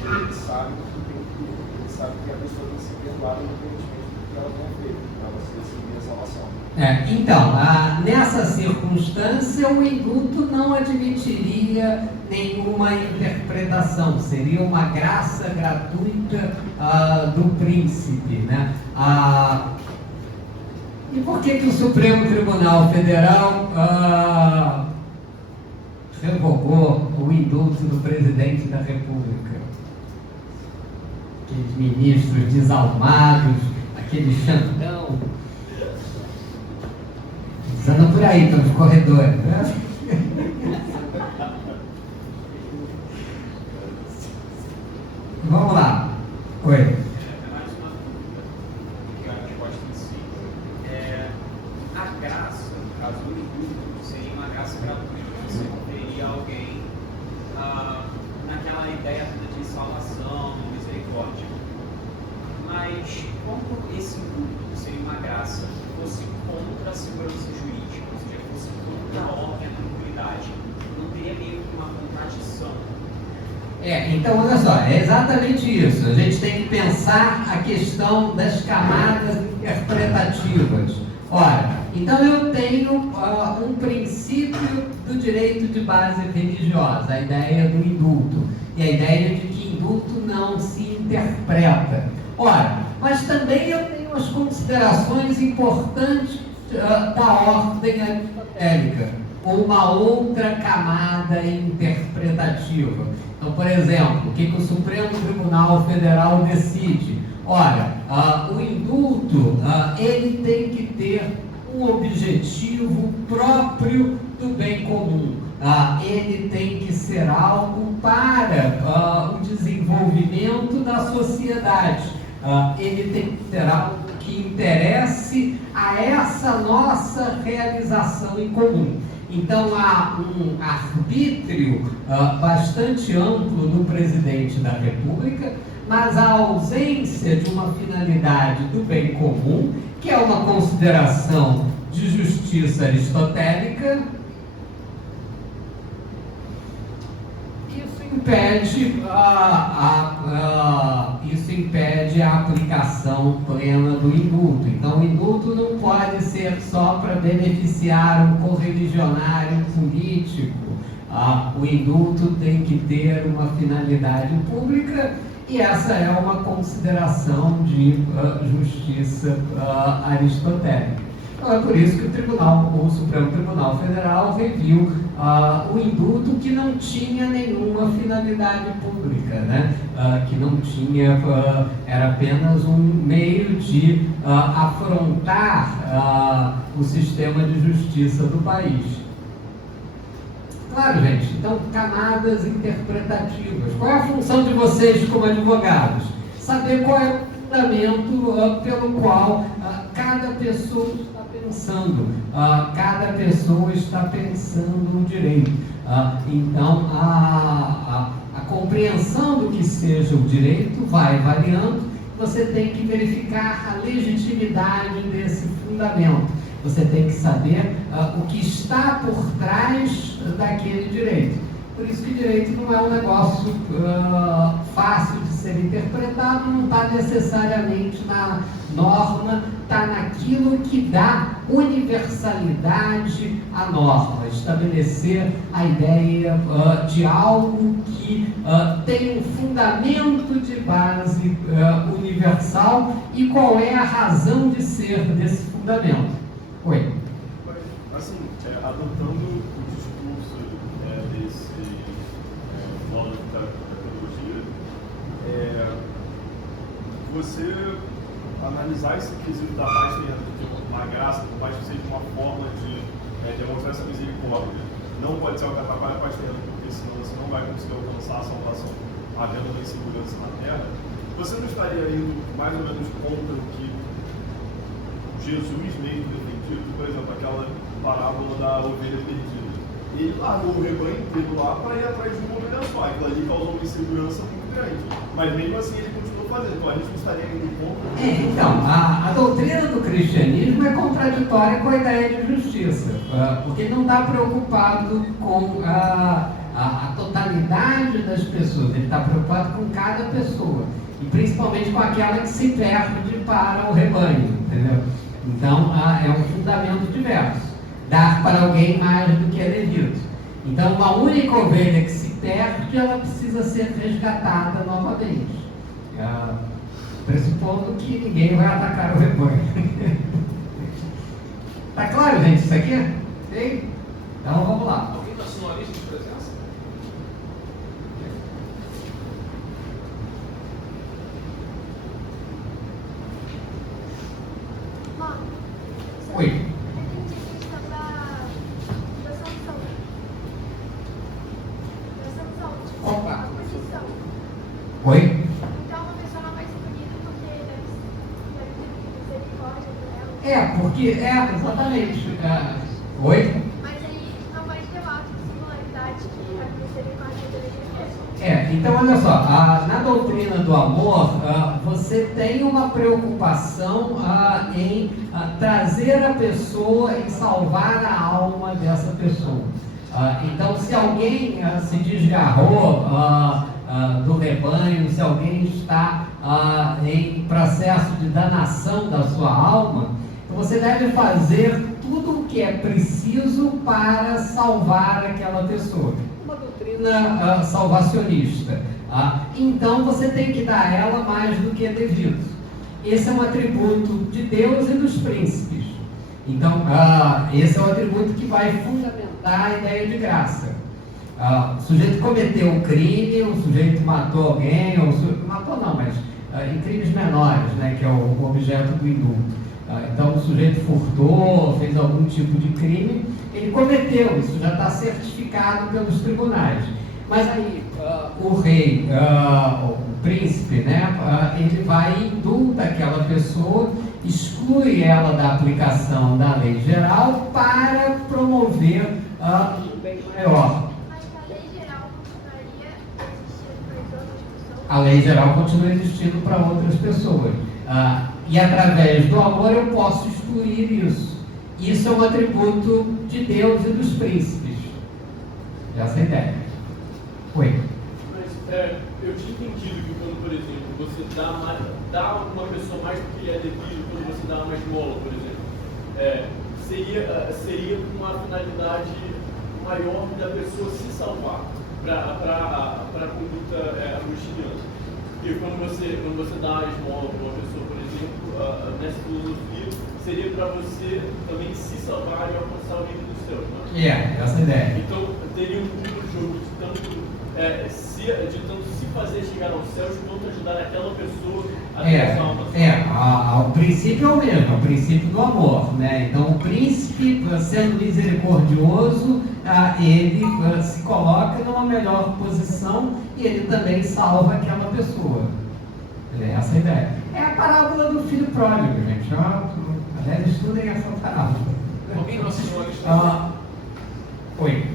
ele sabe que a pessoa tem que ser perdoada independentemente do que ela tenha feito, para você seguir a salvação. Então, nessa circunstância, o indulto não admitiria nenhuma interpretação, seria uma graça gratuita do príncipe, né? E por que o Supremo Tribunal Federal revogou o indulto do presidente da República? Aqueles ministros desalmados, aquele Xandão, andam por aí, pelos corredores, né? Vamos lá. Oi. Mais uma dúvida que a resposta em si. A graça, no caso do indulto, seria uma graça gratuita. Você não teria alguém naquela ideia de salvação, misericórdia. Mas como esse indulto seria uma graça que fosse contra a segurança jurídica, ou seja, que fosse contra a ordem e a tranquilidade, não teria meio que uma contradição? Então, olha só, é exatamente isso. A gente tem que pensar a questão das camadas interpretativas. Ora, então eu tenho um princípio do direito de base religiosa, a ideia do indulto, e a ideia de que indulto não se interpreta. Ora, mas também eu tenho as considerações importantes da ordem aristotélica, ou uma outra camada interpretativa. Então, por exemplo, o que o Supremo Tribunal Federal decide? Ora, o indulto, ele tem que ter um objetivo próprio do bem comum. Ele tem que ser algo para o desenvolvimento da sociedade. Ele tem que ser algo que interesse a essa nossa realização em comum. Então, há um arbítrio bastante amplo do presidente da República, mas a ausência de uma finalidade do bem comum, que é uma consideração de justiça aristotélica, isso impede a aplicação plena do indulto. Então, o indulto não pode ser só para beneficiar um correligionário político. O indulto tem que ter uma finalidade pública, e essa é uma consideração de justiça aristotélica. Então, é por isso que o Supremo Tribunal Federal reviu o indulto, que não tinha nenhuma finalidade pública, né? Que não tinha, era apenas um meio de afrontar o sistema de justiça do país. Claro, gente, então, camadas interpretativas. Qual é a função de vocês como advogados? Saber qual é o fundamento pelo qual cada pessoa está pensando, cada pessoa está pensando o direito. Então, a compreensão do que seja o direito vai variando. Você tem que verificar a legitimidade desse fundamento. Você tem que saber o que está por trás daquele direito. Por isso que direito não é um negócio fácil de ser interpretado, não está necessariamente na norma, está naquilo que dá universalidade à norma, estabelecer a ideia de algo que tem um fundamento de base universal, e qual é a razão de ser desse fundamento. Oi. Assim, adotando o discurso desse filósofo da teologia, você analisar esse quesito da paz terrena, de uma graça, por mais que seja uma forma de demonstrar essa misericórdia, não pode ser algo que atrapalha a paz terrena, porque senão você não vai conseguir alcançar a salvação havendo uma insegurança na terra. Você não estaria indo mais ou menos contra o que Jesus mesmo defendia? Por exemplo, aquela parábola da ovelha perdida. Ele largou o rebanho inteiro lá para ir atrás de uma ovelha só. Aquilo ali causou uma insegurança muito grande. Mas mesmo assim ele continuou fazendo, então a gente não estaria indo contra. Então, a doutrina do cristianismo é contraditória com a ideia de justiça, porque ele não está preocupado com a totalidade das pessoas, ele está preocupado com cada pessoa, e principalmente com aquela que se perde para o rebanho, entendeu? Então, é um fundamento diverso, dar para alguém mais do que é devido. Então, uma única ovelha que se perde, ela precisa ser resgatada novamente, pressupondo que ninguém vai atacar o rebanho. Tá claro, gente, isso aqui? Sim? Então, vamos lá. Alguém assinou a lista de presença? Bom, Oi. eu entendi a questão da sanção. Da sanção, tipo, Opa. a punição. Oi? Então, uma pessoa não vai ser punida porque deve ter misericórdia por ela. Porque, exatamente. Oi? Mas aí não vai ter o ato de singularidade que a misericórdia deveria ter. Então olha só, na doutrina do amor, você tem uma preocupação em trazer a pessoa e salvar a alma dessa pessoa. Então, se alguém se desgarrou do rebanho, se alguém está em processo de danação da sua alma, você deve fazer tudo o que é preciso para salvar aquela pessoa. Uma doutrina salvacionista. Então você tem que dar a ela mais do que é devido. Esse é um atributo de Deus e dos príncipes. Então, esse é um atributo que vai fundamentar a ideia de graça. O sujeito cometeu um crime, o sujeito matou alguém, matou não, mas em crimes menores, né, que é o objeto do indulto. Então o sujeito furtou, fez algum tipo de crime, ele cometeu, isso já está certificado pelos tribunais. Mas aí o rei, o príncipe, né, ele vai e indulta aquela pessoa, exclui ela da aplicação da lei geral para promover um bem maior. Mas a lei geral continuaria existindo para as outras pessoas? A lei geral continua existindo para outras pessoas. E através do amor eu posso excluir isso. Isso é um atributo de Deus e dos príncipes. Essa é a ideia. Oi. Mas eu tinha entendido que quando, por exemplo, você dá a uma pessoa mais do que é devido, quando você dá uma esmola, por exemplo, seria com uma finalidade maior da pessoa se salvar para a conduta agostiniana. Porque quando você dá a esmola para uma pessoa, por exemplo, nessa filosofia, seria para você também se salvar e alcançar o reino dos céus, não é? Essa é a ideia. Então, teria um duplo jogo de tanto se fazer chegar aos céus, quanto ajudar aquela pessoa a alcançar uma o princípio é o mesmo, é o princípio do amor, né? Então, o príncipe, sendo misericordioso, ele se coloca numa melhor posição e ele também salva aquela pessoa. Essa é a ideia. É a parábola do filho pródigo, gente. Aliás, estudem essa parábola. Alguém não assinou a lista? Oi.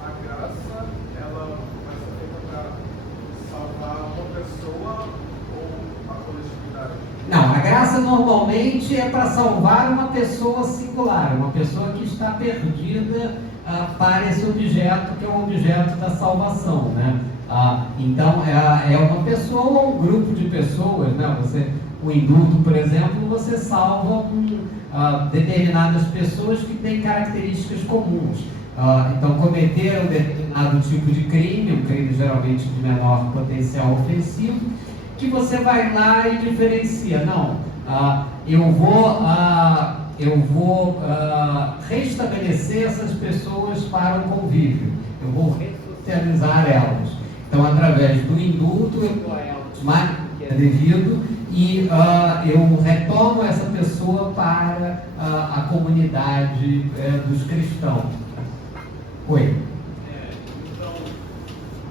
A graça, ela vai ser feita para salvar uma pessoa ou a coletividade? Não, a graça normalmente é para salvar uma pessoa singular, uma pessoa que está perdida para esse objeto que é o objeto da salvação, né? Então é uma pessoa ou um grupo de pessoas, né? O indulto, por exemplo, você salva determinadas pessoas que têm características comuns. Então, cometer um determinado tipo de crime, um crime geralmente de menor potencial ofensivo, que você vai lá e diferencia. Não, eu vou restabelecer essas pessoas para o convívio, eu vou ressocializar elas. Então, através do indulto, eu dou a elas mais do que é devido e eu retomo essa pessoa para a comunidade dos cristãos. Oi. Então,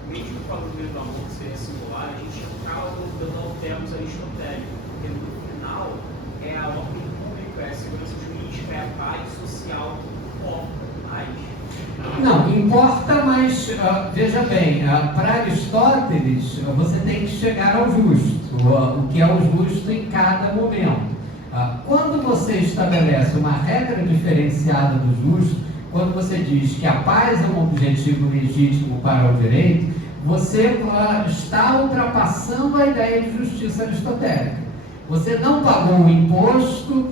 mesmo com a doutrina do amor ser singular, a gente acaba voltando ao termos aristotélicos, porque no final é a ordem pública, é a segurança jurídica, é a paz social que importa mais. Não, importa, mas veja bem, para Aristóteles, você tem que chegar ao justo, o que é o justo em cada momento. Quando você estabelece uma regra diferenciada do justo, quando você diz que a paz é um objetivo legítimo para o direito, você está ultrapassando a ideia de justiça aristotélica. Você não pagou o imposto,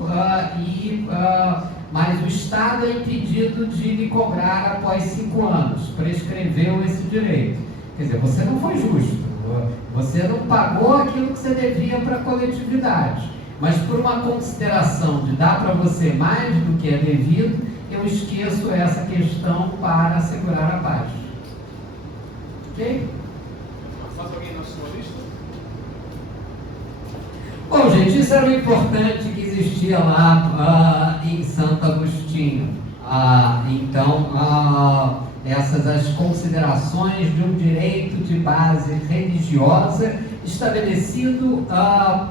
mas o Estado é impedido de lhe cobrar após 5 anos, prescreveu esse direito. Quer dizer, você não foi justo, você não pagou aquilo que você devia para a coletividade, mas por uma consideração de dar para você mais do que é devido, eu esqueço essa questão para assegurar a paz. Ok? Mais alguém na sua lista? Bom, gente, isso era o importante que existia lá em Santo Agostinho. Então, essas as considerações de um direito de base religiosa estabelecido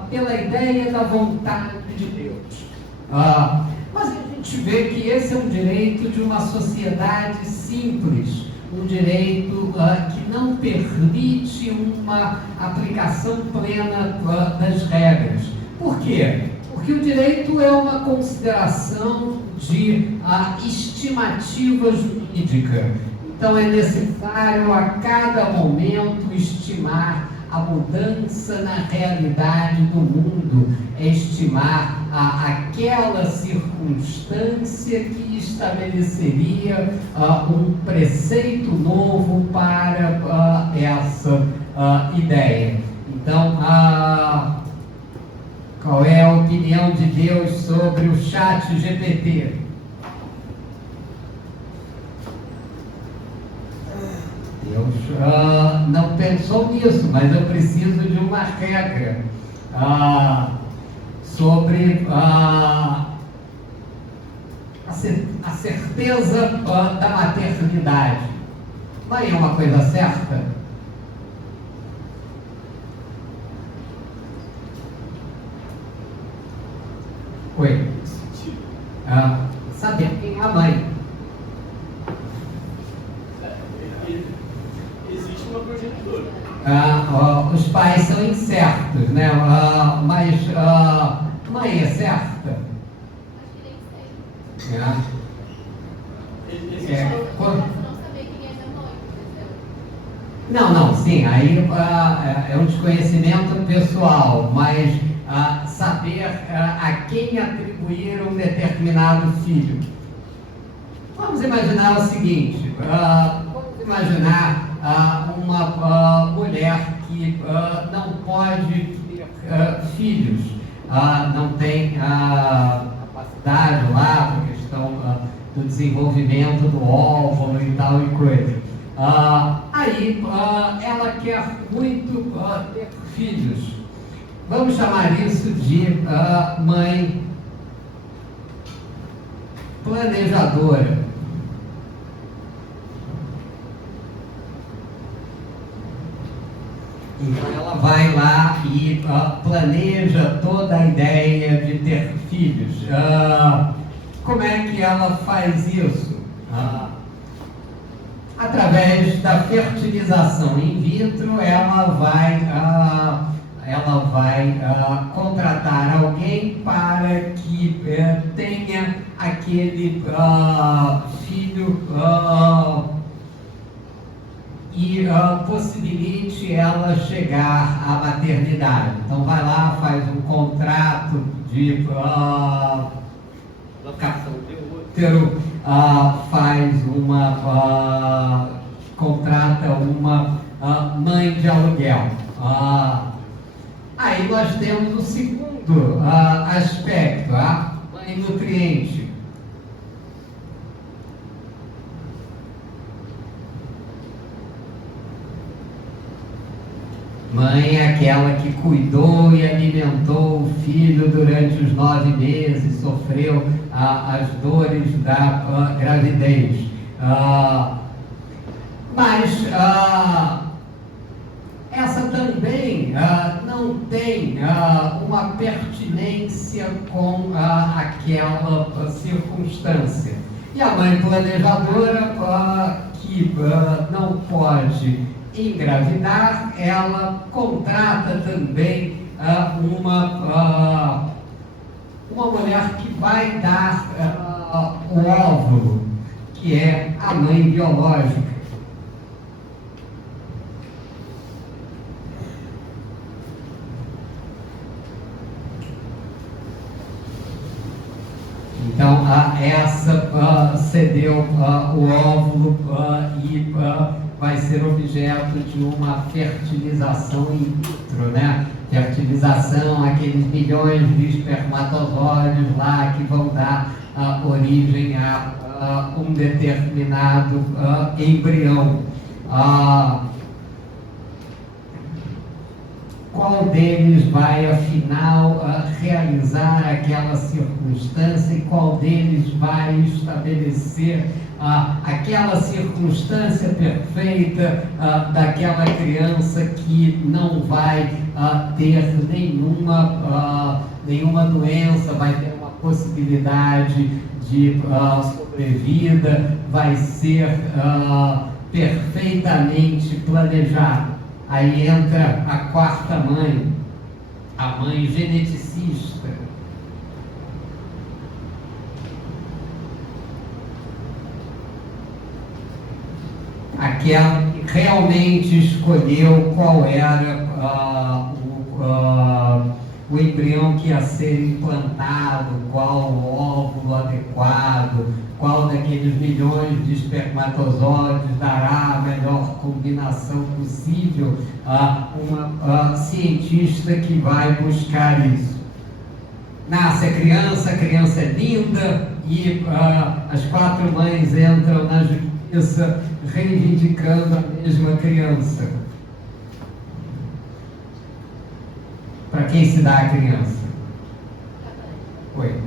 pela ideia da vontade de Deus. Mas a gente vê que esse é um direito de uma sociedade simples, um direito que não permite uma aplicação plena das regras. Por quê? Porque o direito é uma consideração de estimativa jurídica. Então é necessário a cada momento estimar a mudança na realidade do mundo, é estimar aquela circunstância que estabeleceria um preceito novo para essa ideia. Então, qual é a opinião de Deus sobre o chat GPT? Deus não pensou nisso, mas eu preciso de uma regra sobre a certeza da maternidade. Mãe é uma coisa certa? Oi? Saber quem é a mãe. Existe uma progenitora. Os pais são incertos, né? Mas mãe é certa? Acho que nem sei. Existe É, uma... Não saber quem é minha mãe, entendeu? Não, sim, aí é um desconhecimento pessoal, mas saber a quem atribuir um determinado filho. Vamos imaginar o seguinte, vamos imaginar uma mulher que não pode ter filhos, não tem capacidade lá, por questão do desenvolvimento do óvulo e tal e coisa. Aí ela quer muito ter filhos. Vamos chamar isso de mãe planejadora. Então ela vai lá e planeja toda a ideia de ter filhos. Como é que ela faz isso? Através da fertilização in vitro, ela vai contratar alguém para que tenha aquele filho e possibilite ela chegar à maternidade. Então vai lá, faz um contrato de locação de útero, contrata uma mãe de aluguel. Aí nós temos o segundo aspecto, a mãe nutriente. Mãe é aquela que cuidou e alimentou o filho durante os 9 meses, sofreu as dores da gravidez. Mas essa também não tem uma pertinência com aquela circunstância. E a mãe planejadora, que que não pode engravidar, ela contrata também uma mulher que vai dar o óvulo, que é a mãe biológica. Então, essa cedeu o óvulo e vai ser objeto de uma fertilização in vitro, né? Fertilização, aqueles milhões de espermatozoides lá que vão dar origem a um determinado embrião. Qual deles vai, afinal, realizar aquela circunstância e qual deles vai estabelecer aquela circunstância perfeita daquela criança que não vai ter nenhuma doença, vai ter uma possibilidade de sobrevida, vai ser perfeitamente planejado. Aí entra a quarta mãe, a mãe geneticista. Aquela que realmente escolheu qual era o embrião que ia ser implantado, qual o óvulo adequado, qual daqueles milhões de espermatozoides dará a melhor combinação possível, uma cientista que vai buscar isso. Nasce a criança é linda e as quatro mães entram na justiça reivindicando a mesma criança. Para quem se dá a criança? Oi?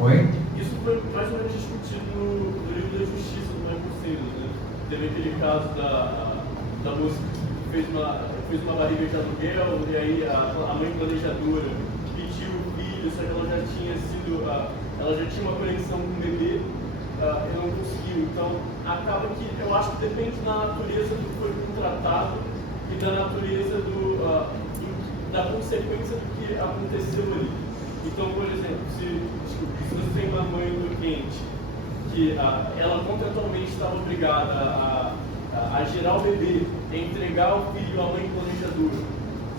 Oi? Isso foi mais ou menos discutido no livro da Justiça do Mercosul, né? Teve aquele caso da moça que fez uma barriga de aluguel e aí a mãe planejadora pediu o filho, só que ela já tinha uma conexão com o bebê e não conseguiu. Então acaba que eu acho que depende da natureza do que foi contratado e da natureza da consequência do que aconteceu ali. Então, por exemplo, se você tem uma mãe doente que ela contratualmente estava obrigada a gerar o bebê, a entregar o filho à mãe planejadora,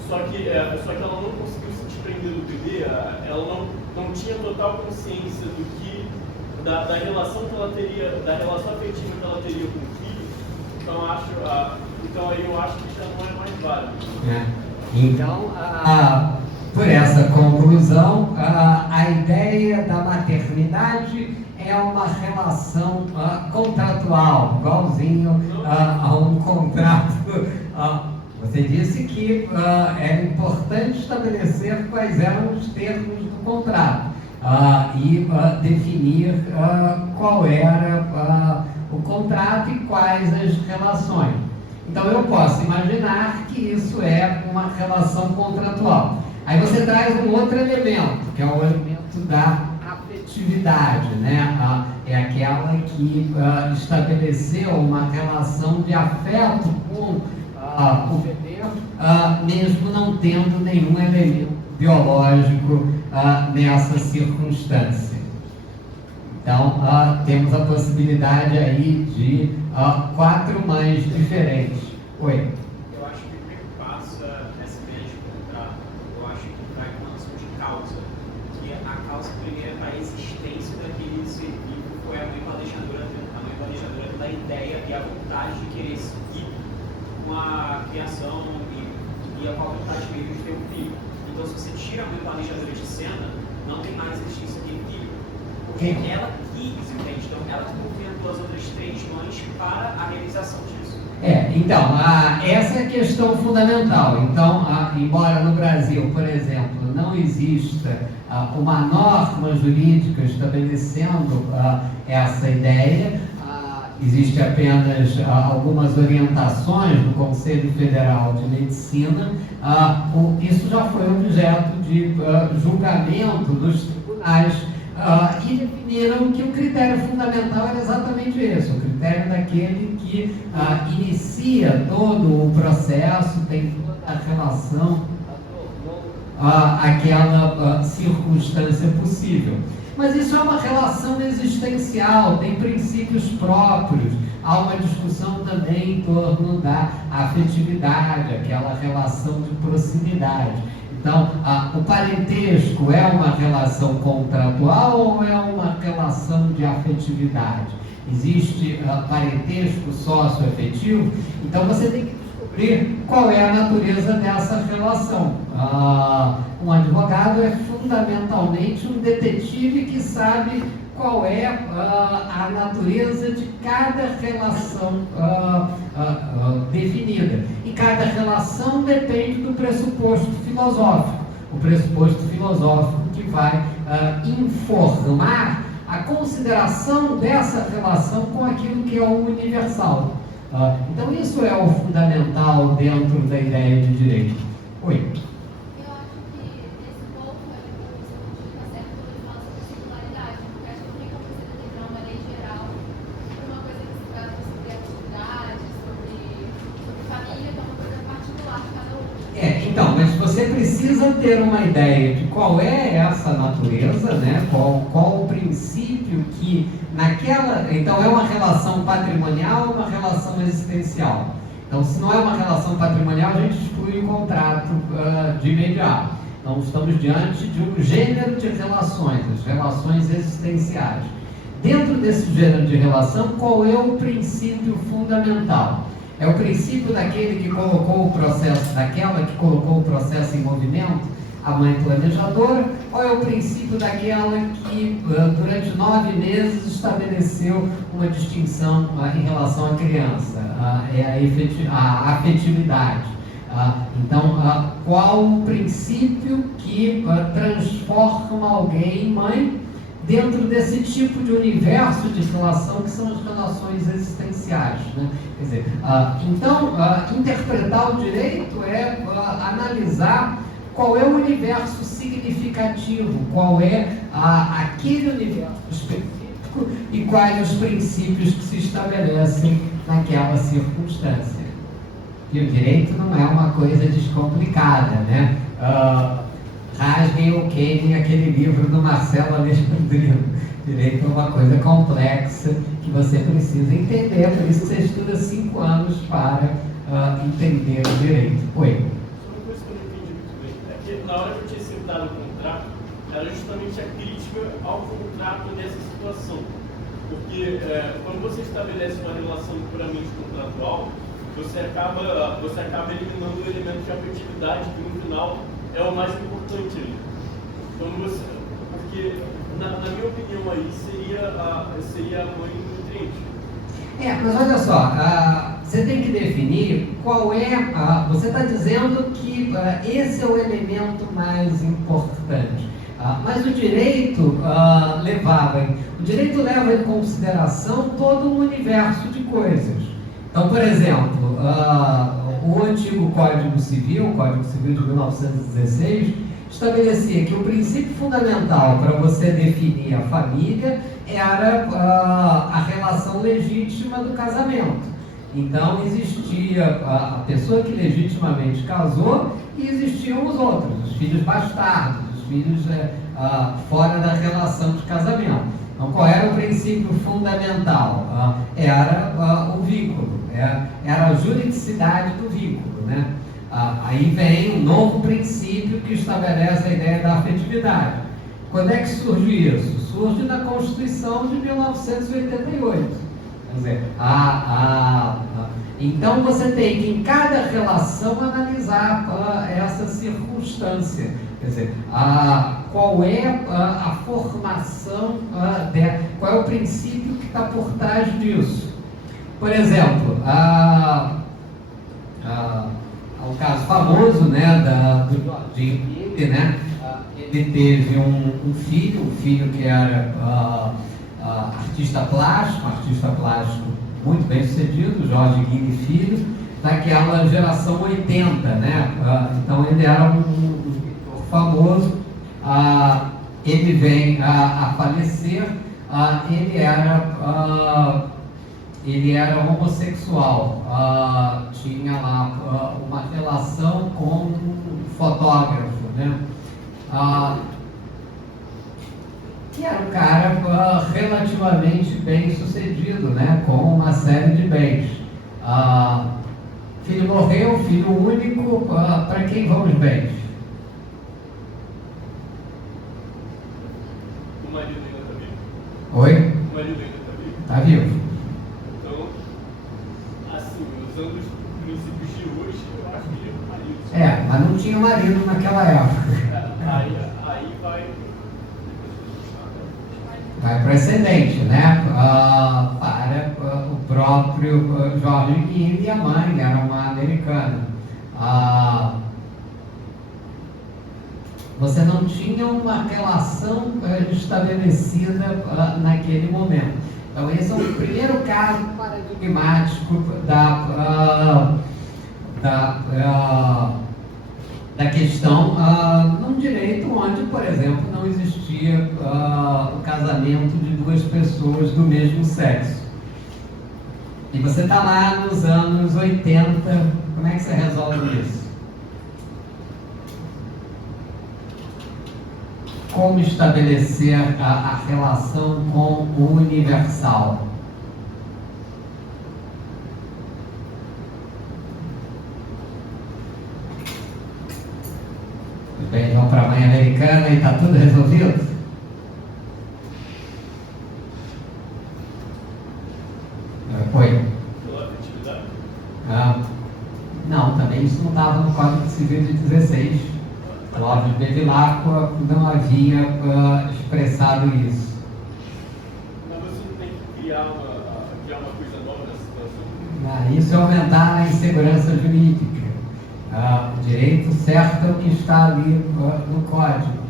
só que ela não conseguiu se desprender do bebê, ela não tinha total consciência da relação que ela teria, da relação afetiva que ela teria com o filho. Então aí eu acho que já não é mais válido. Então, por essa conclusão, a ideia da maternidade é uma relação contratual, igualzinho a um contrato. Você disse que é importante estabelecer quais eram os termos do contrato e definir qual era o contrato e quais as relações. Então eu posso imaginar que isso é uma relação contratual. Aí você traz um outro elemento, que é o elemento da afetividade, né? É aquela que estabeleceu uma relação de afeto com o bebê, mesmo não tendo nenhum elemento biológico nessa circunstância. Então, temos a possibilidade aí de 4 mães diferentes. Oi? Eu acho que o primeiro passo nessa ideia de contrato, eu acho que vai com uma noção de causa. Que a causa primeira da existência daquele ser vivo foi a mãe planejadora da ideia e a vontade de querer seguir uma criação e a vontade mesmo de ter um filho. Então, se você tira a mãe planejadora de cena, não tem mais existência daquele filho. Porque ela quis, entende? Então, ela movimentou as outras 3 mães para a realização disso. Então, essa é a questão fundamental. Então, embora no Brasil, por exemplo, não exista uma norma jurídica estabelecendo essa ideia, existe apenas algumas orientações do Conselho Federal de Medicina, isso já foi objeto de julgamento dos tribunais e definiram que o critério fundamental era exatamente esse, o critério daquele que inicia todo o processo, tem toda a relação, aquela circunstância possível. Mas isso é uma relação existencial, tem princípios próprios. Há uma discussão também em torno da afetividade, aquela relação de proximidade. Então, o parentesco é uma relação contratual ou é uma relação de afetividade? Existe parentesco socioafetivo? Então, você tem que descobrir qual é a natureza dessa relação. Um advogado é fundamentalmente um detetive que sabe qual é a natureza de cada relação definida. E cada relação depende do pressuposto filosófico. O pressuposto filosófico que vai informar a consideração dessa relação com aquilo que é o universal. Então isso é o fundamental dentro da ideia de direito. Oi. Então, mas você precisa ter uma ideia de qual é essa natureza, né? Qual o princípio que naquela... Então, é uma relação patrimonial ou uma relação existencial? Então, se não é uma relação patrimonial, a gente exclui o contrato de imediato. Então, estamos diante de um gênero de relações, as relações existenciais. Dentro desse gênero de relação, qual é o princípio fundamental? É o princípio daquele que colocou o processo, daquela que colocou o processo em movimento, a mãe planejadora, ou é o princípio daquela que durante 9 meses estabeleceu uma distinção em relação à criança? É a afetividade. Então, qual o princípio que transforma alguém em mãe dentro desse tipo de universo de relação que são as relações existenciais, né? Quer dizer, então, interpretar o direito é analisar qual é o universo significativo, qual é aquele universo específico e quais os princípios que se estabelecem naquela circunstância. E o direito não é uma coisa descomplicada, né? Rasguem ou queimem aquele livro do Marcelo Alexandrino. Direito é uma coisa complexa que você precisa entender, por isso você estuda 5 anos para entender o direito. Oi? Uma coisa que eu não entendi muito bem é que na hora que eu tinha citado o contrato, era justamente a crítica ao contrato nessa situação. Porque quando você estabelece uma relação puramente contratual, você acaba eliminando o elemento de afetividade, que no final é o mais importante ali. Então porque na minha opinião aí seria a mãe nutriente. Mas olha só, você tem que definir qual é, você está dizendo que esse é o elemento mais importante. Mas o direito leva em consideração todo um universo de coisas. Então, por exemplo, o antigo Código Civil, o Código Civil de 1916, estabelecia que o princípio fundamental para você definir a família era a relação legítima do casamento. Então, existia a pessoa que legitimamente casou e existiam os outros, os filhos bastardos, os filhos fora da relação de casamento. Então, qual era o princípio fundamental? Era o vínculo, era a juridicidade do vínculo, né? Aí vem um novo princípio que estabelece a ideia da afetividade. Quando é que surge isso? Surge na Constituição de 1988. Quer dizer, então você tem que, em cada relação, analisar essa circunstância. Quer dizer, qual é a formação qual é o princípio que está por trás disso. Por exemplo, um caso famoso, né, do Jorginho Pig, né? Ele teve um filho que era artista plástico muito bem sucedido, Jorge Guilherme Filho, daquela geração 80, né? Então ele era um pintor famoso, ele vem a falecer, ele era homossexual, tinha lá uma relação com um fotógrafo, né? Que era um cara relativamente bem sucedido, né? Com uma série de bens. Filho morreu, filho único, para quem vão os bens? O marido ainda está vivo? Oi? O marido ainda está vivo? Está vivo. Então, assim, usando os princípios de hoje, eu acho que o marido. Mas não tinha marido naquela época. Aí Vai para ascendente, né? Para o próprio Jorge Guilherme, e a mãe era uma americana. Você não tinha uma relação estabelecida naquele momento. Então, esse é o primeiro caso paradigmático da questão num direito onde, por exemplo, não existia o casamento de duas pessoas do mesmo sexo. E você está lá nos anos 80, como é que você resolve isso? Como estabelecer a relação com o universal? Bem, vão para a mãe americana e está tudo resolvido? Foi? pela afetividade. Não, também isso não estava no Código Civil de 16. Cláudio Bevilacqua não havia expressado isso. Mas você não tem que criar uma coisa nova nessa situação? Isso é aumentar a insegurança jurídica. O direito certo é o que está ali no Código.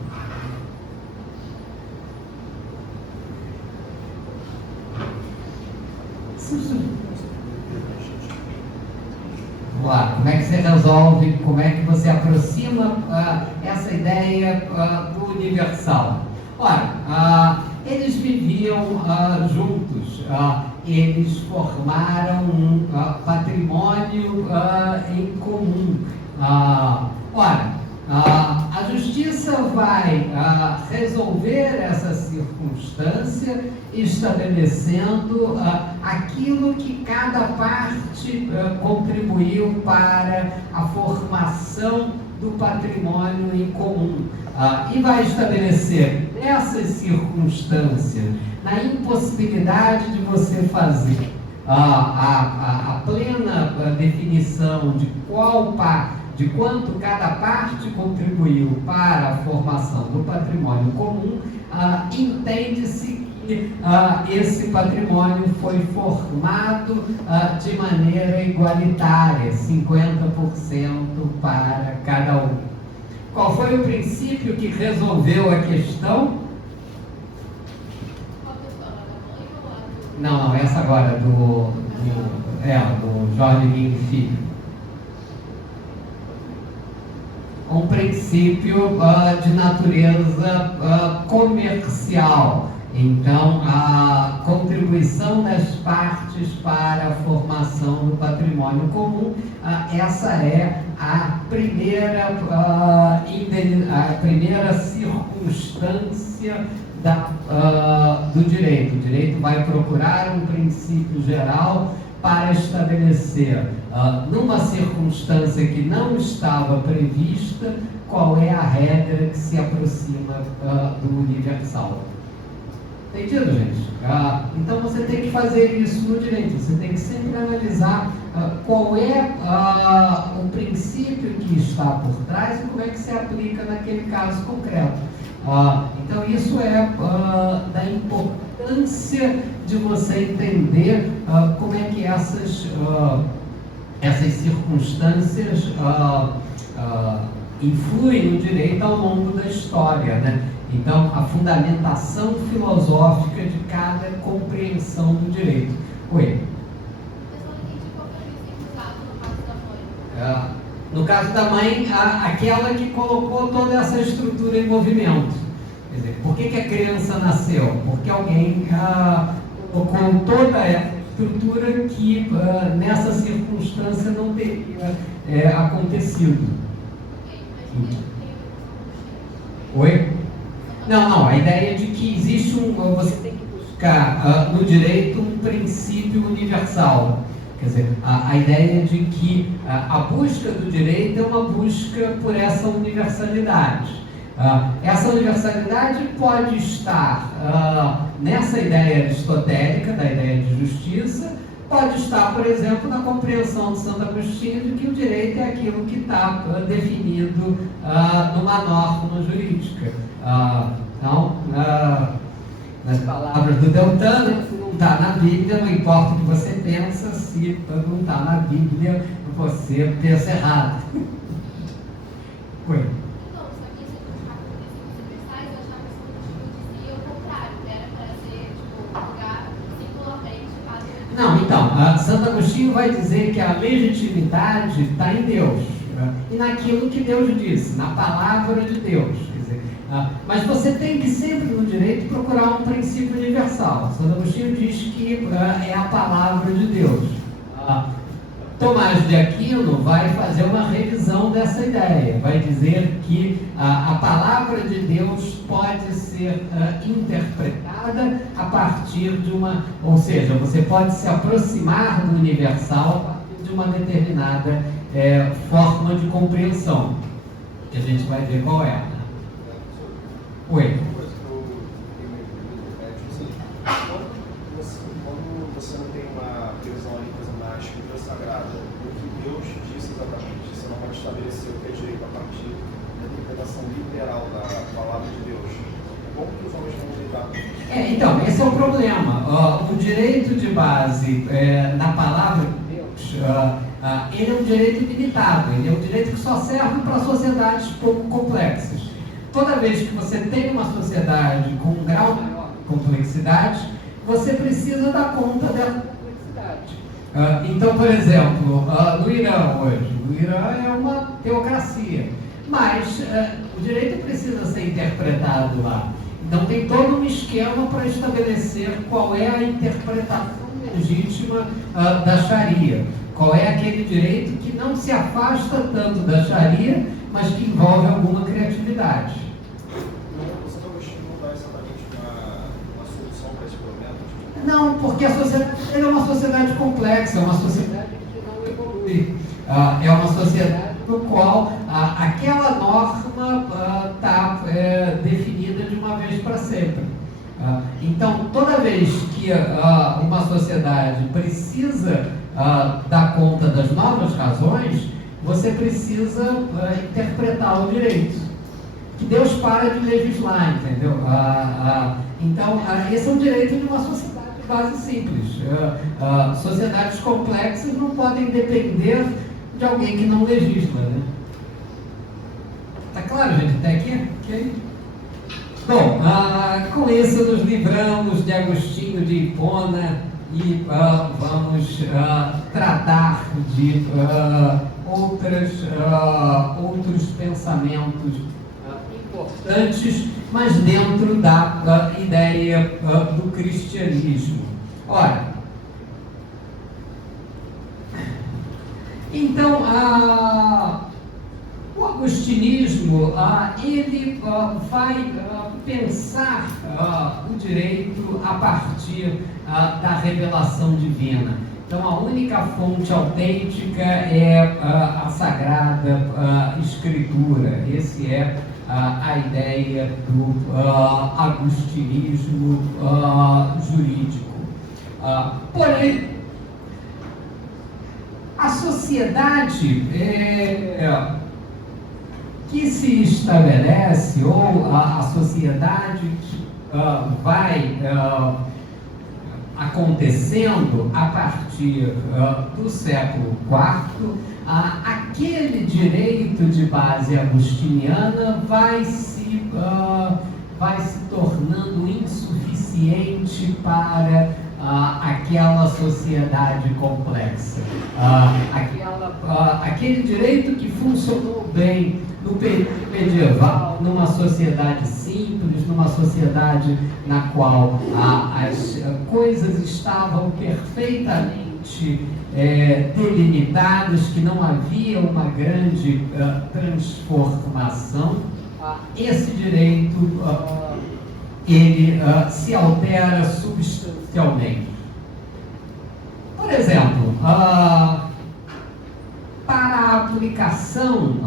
Vamos lá, como é que você resolve, como é que você aproxima essa ideia do universal? Ora, eles viviam juntos, eles formaram um patrimônio em comum. A justiça vai resolver essa circunstância estabelecendo aquilo que cada parte contribuiu para a formação do patrimônio em comum. E vai estabelecer nessas circunstâncias, na impossibilidade de você fazer a plena definição de quanto cada parte contribuiu para a formação do patrimônio comum, entende-se que esse patrimônio foi formado de maneira igualitária, 50% para cada um. Qual foi o princípio que resolveu a questão? Não, essa agora do Jorge Guilherme Filho. Um princípio de natureza comercial. Então, a contribuição das partes para a formação do patrimônio comum, essa é a primeira circunstância do direito. O direito vai procurar um princípio geral para estabelecer, numa circunstância que não estava prevista, qual é a regra que se aproxima do universal. Entendido, gente? Então você tem que fazer isso no direito, você tem que sempre analisar qual é o princípio que está por trás e como é que se aplica naquele caso concreto. Então isso é da importância de você entender como é que essas circunstâncias influem no direito ao longo da história, né? Então, a fundamentação filosófica de cada compreensão do direito. Oi? Eu só não entendi qual foi o princípio usado no caso da mãe. No caso da mãe, aquela que colocou toda essa estrutura em movimento. Quer dizer, por que a criança nasceu? Porque alguém colocou toda a estrutura que nessa circunstância não teria acontecido. Oi? Não, a ideia de que existe você tem que buscar no direito um princípio universal. Quer dizer, a ideia de que a busca do direito é uma busca por essa universalidade. Essa universalidade pode estar nessa ideia aristotélica, da ideia de justiça, pode estar, por exemplo, na compreensão de Santo Agostinho de que o direito é aquilo que está definido numa norma jurídica. Então, nas palavras do Deltan, se não está na Bíblia, não importa o que você pensa, se não está na Bíblia, você pensa errado. Oi. Não, então, Santo Agostinho vai dizer que a legitimidade está em Deus, e naquilo que Deus disse, na palavra de Deus. Quer dizer, mas você tem que sempre no direito procurar um princípio universal. Santo Agostinho diz que é a palavra de Deus. Tomás de Aquino vai fazer uma revisão dessa ideia, vai dizer que a palavra de Deus pode ser interpretada a partir de ou seja, você pode se aproximar do universal a partir de uma determinada forma de compreensão, que a gente vai ver qual é. Oi. Uma coisa que eu tenho quando você não tem uma previsão ali, por exemplo, na Escritura Sagrada, o que Deus disse exatamente, você não pode estabelecer o que é direito a partir da interpretação literal da palavra de Deus. Como que os homens vão lidar com isso? Então, esse é o problema. O direito de base na palavra de Deus, ele é um direito limitado, ele é um direito que só serve para sociedades pouco complexas. Toda vez que você tem uma sociedade com um grau maior de complexidade, você precisa dar conta dessa complexidade. Então, por exemplo, no Irã hoje, o Irã é uma teocracia, mas o direito precisa ser interpretado lá. Então tem todo um esquema para estabelecer qual é a interpretação legítima da Sharia. Qual é aquele direito que não se afasta tanto da Sharia, mas que envolve alguma criatividade. Você não dá exatamente uma solução para esse problema? Não, porque a sociedade é uma sociedade complexa, é uma sociedade que não evolui. É uma sociedade no qual aquela norma está definida de uma vez para sempre. Então, toda vez que uma sociedade precisa dar conta das novas razões, você precisa interpretar o direito. Que Deus para de legislar, entendeu? Então, esse é o direito de uma sociedade de base simples. Sociedades complexas não podem depender de alguém que não legisla, né? Tá claro, gente? Até aqui? Ok? Bom, com isso nos livramos de Agostinho de Hipona e vamos tratar de outros pensamentos importantes, mas dentro da ideia do cristianismo. Ora, então, o agostinismo, ele vai pensar o direito a partir da revelação divina. Então, a única fonte autêntica é a Sagrada Escritura. Esse é a ideia do agostinismo jurídico. Porém, a sociedade que se estabelece, ou a sociedade que vai acontecendo a partir do século IV, aquele direito de base agostiniana vai se tornando insuficiente para aquela sociedade complexa. Aquele direito que funcionou bem no período medieval, numa sociedade simples, numa sociedade na qual as coisas estavam perfeitamente delimitadas, que não havia uma grande transformação, esse direito ele se altera substancialmente. Por exemplo, para a aplicação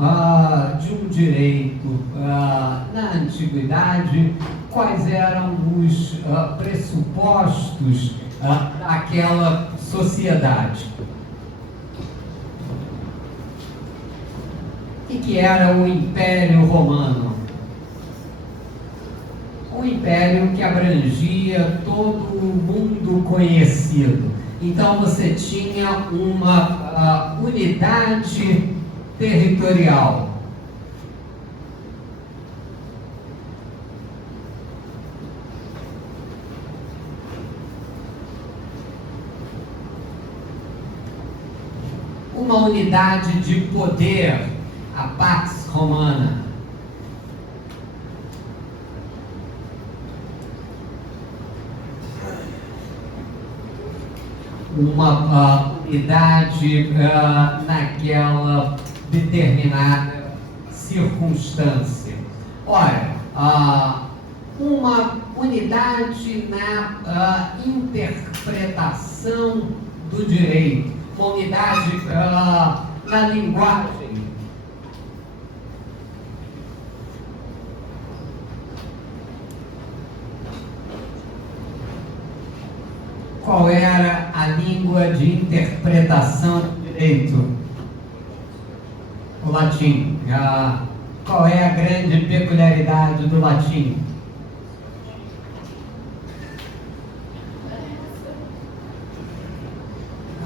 de um direito na antiguidade, quais eram os pressupostos daquela sociedade? O que era o Império Romano? Um império que abrangia todo o mundo conhecido. Então você tinha uma unidade territorial. Uma unidade de poder, a Pax Romana. Uma unidade naquela determinada circunstância. Ora, uma unidade na interpretação do direito, uma unidade na linguagem. Qual era a língua de interpretação do direito? O latim. Qual é a grande peculiaridade do latim?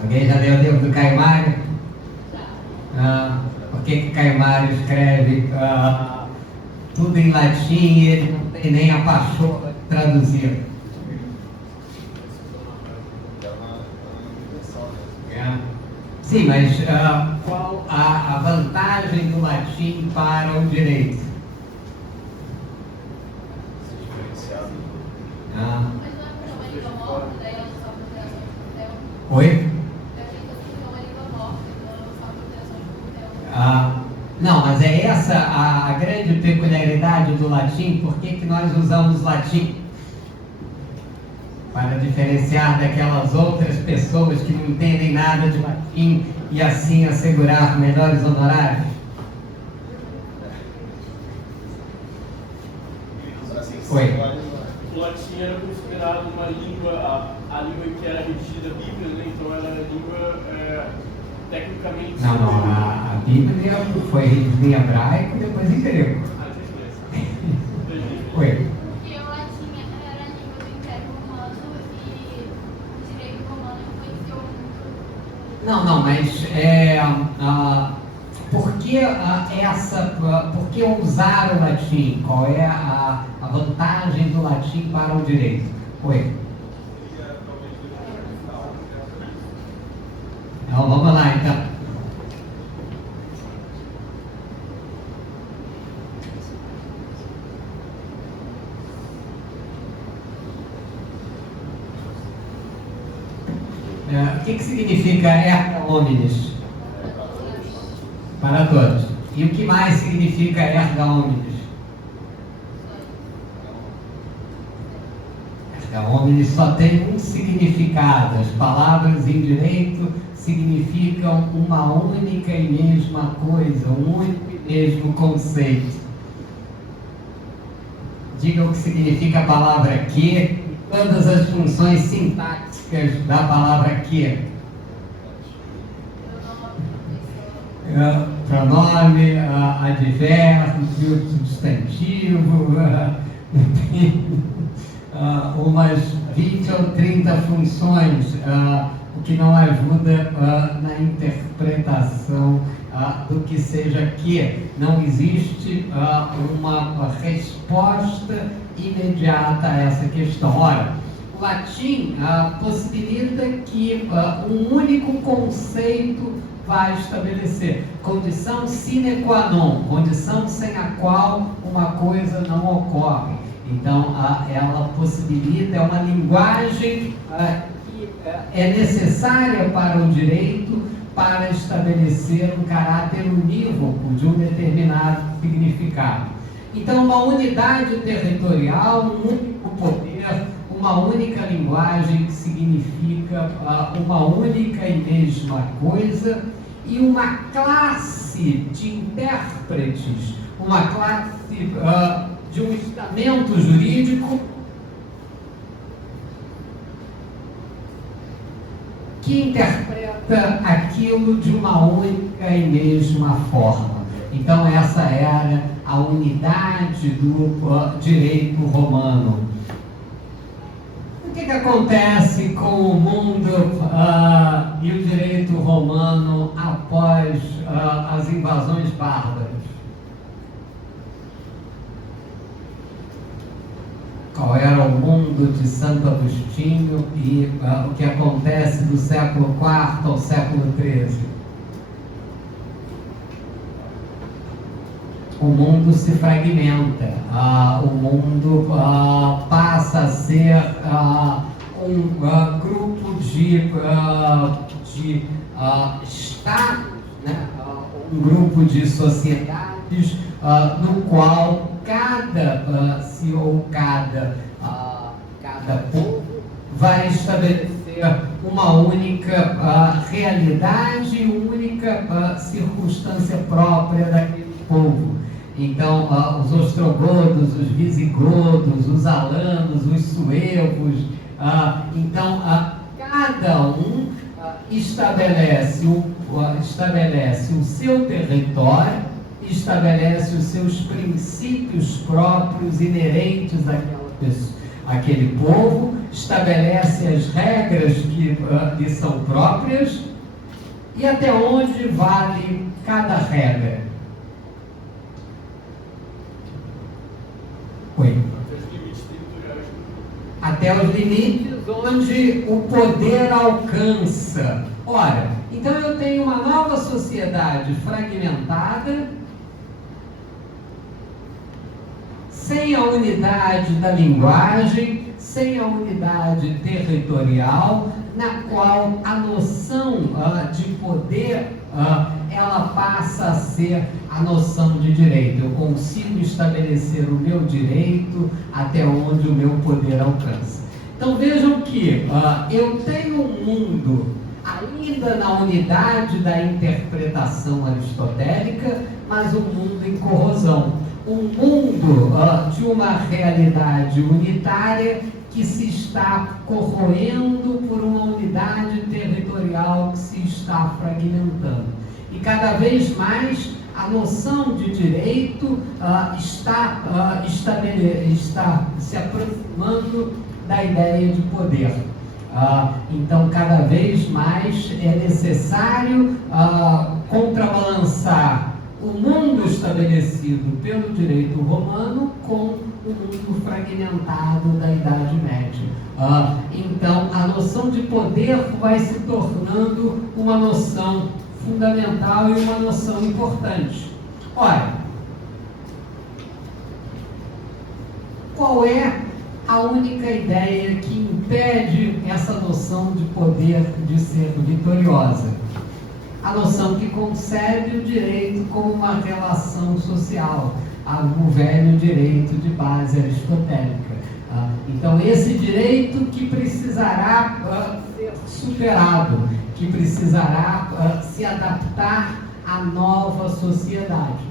Alguém já leu o livro do Caio Mário? Por que Caio Mário escreve tudo em latim e ele não tem nem a pachorra de traduzir? Sim, mas qual a vantagem do latim para o direito? Mas não é porque é uma língua morta, daí ela só proteção de papel? Oi? É uma língua morta, então ela só proteção de papel. Não, mas é essa a grande peculiaridade do latim. Por que nós usamos latim? Para diferenciar daquelas outras pessoas que não entendem nada de latim e assim assegurar melhores honorários? Oi. O latim era considerado uma língua, a língua que era regida a Bíblia, né? Então era a língua tecnicamente... Não, a Bíblia foi regida em hebraico e depois em grego. Oi. Porque o latim era a língua do Império Romano e o direito romano influenciou muito. Não, mas por que usar o latim? Qual é a vantagem do latim para o direito? Oi. Então, vamos lá, então. O que significa erga omnes? Para todos. E o que mais significa erga omnes? Erga omnes só tem um significado. As palavras em direito significam uma única e mesma coisa, um único e mesmo conceito. Diga o que significa a palavra que, todas as funções sintáticas da palavra que. Pronome, advérbio, substantivo, umas 20 ou 30 funções, o que não ajuda na interpretação do que seja que. Não existe uma resposta imediata a essa questão. Ora, o latim possibilita que um único conceito vai estabelecer. Condição sine qua non, condição sem a qual uma coisa não ocorre. Então, ela possibilita, é uma linguagem que é necessária para o direito para estabelecer um caráter unívoco de um determinado significado. Então, uma unidade territorial, um único poder, uma única linguagem que significa uma única e mesma coisa, e uma classe de intérpretes, uma classe de um estamento jurídico que interpreta aquilo de uma única e mesma forma. Então, essa era a unidade do direito romano. O que acontece com o mundo e o direito romano após as invasões bárbaras? Qual era o mundo de Santo Agostinho e o que acontece do século IV ao século XIII? O mundo se fragmenta, o mundo passa a ser um grupo de estados, né? Um grupo de sociedades no qual cada povo vai estabelecer uma única realidade, uma única circunstância própria daquele povo. Então, os ostrogodos, os visigodos, os alanos, os suevos, então, cada um estabelece o seu território, estabelece os seus princípios próprios inerentes àquele povo, estabelece as regras que lhe são próprias e até onde vale cada regra. Oi. Até os limites onde o poder alcança. Ora, então eu tenho uma nova sociedade fragmentada, sem a unidade da linguagem, sem a unidade territorial, na qual a noção de poder ela passa a ser a noção de direito. Eu consigo estabelecer o meu direito até onde o meu poder alcança. Então vejam que eu tenho um mundo ainda na unidade da interpretação aristotélica, mas um mundo em corrosão. Um mundo de uma realidade unitária que se está corroendo por uma unidade territorial que se está fragmentando. E cada vez mais a noção de direito está se aproximando da ideia de poder. Então, cada vez mais é necessário contrabalançar o mundo estabelecido pelo direito romano com o mundo fragmentado da Idade Média. Então, a noção de poder vai se tornando uma noção fundamental e uma noção importante. Ora, qual é a única ideia que impede essa noção de poder de ser vitoriosa? A noção que concebe o direito como uma relação social, o velho direito de base aristotélica. Então, esse direito que precisará ser superado, que precisará se adaptar à nova sociedade.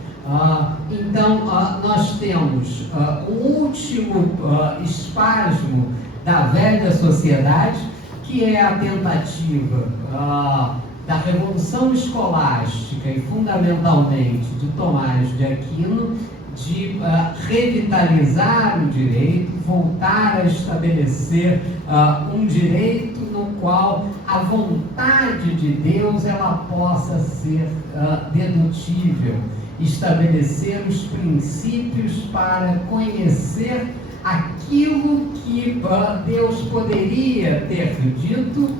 Então, nós temos o último espasmo da velha sociedade, que é a tentativa da Revolução Escolástica e, fundamentalmente, de Tomás de Aquino, de revitalizar o direito, voltar a estabelecer um direito no qual a vontade de Deus ela possa ser dedutível, estabelecer os princípios para conhecer aquilo que Deus poderia ter dito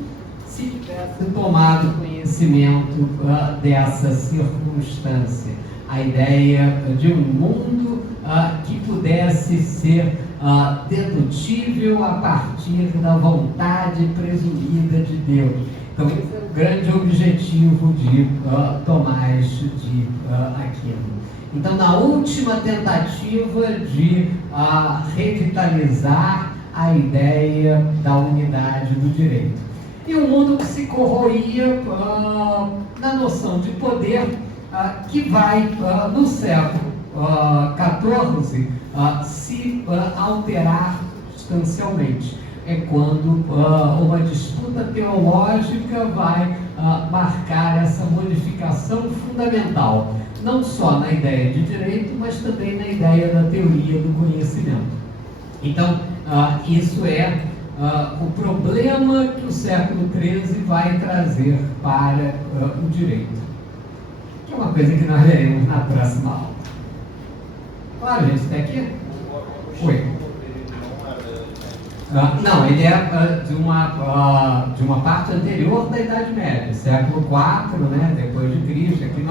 se tivesse tomado conhecimento conhecimento dessa circunstância. A ideia de um mundo que pudesse ser dedutível a partir da vontade presumida de Deus. Então, esse é o grande objetivo de Tomás de Aquino. Então, na última tentativa de revitalizar a ideia da unidade do direito. E um mundo que se corroía na noção de poder, que vai, no século XIV, se alterar substancialmente. É quando uma disputa teológica vai marcar essa modificação fundamental, não só na ideia de direito, mas também na ideia da teoria do conhecimento. Então, isso é o problema que o século XIII vai trazer para o direito, que é uma coisa que nós veremos na próxima aula. Claro, gente, está aqui? Oi. Não, ele é de uma parte anterior da Idade Média, século IV, né, depois de Cristo. Aqui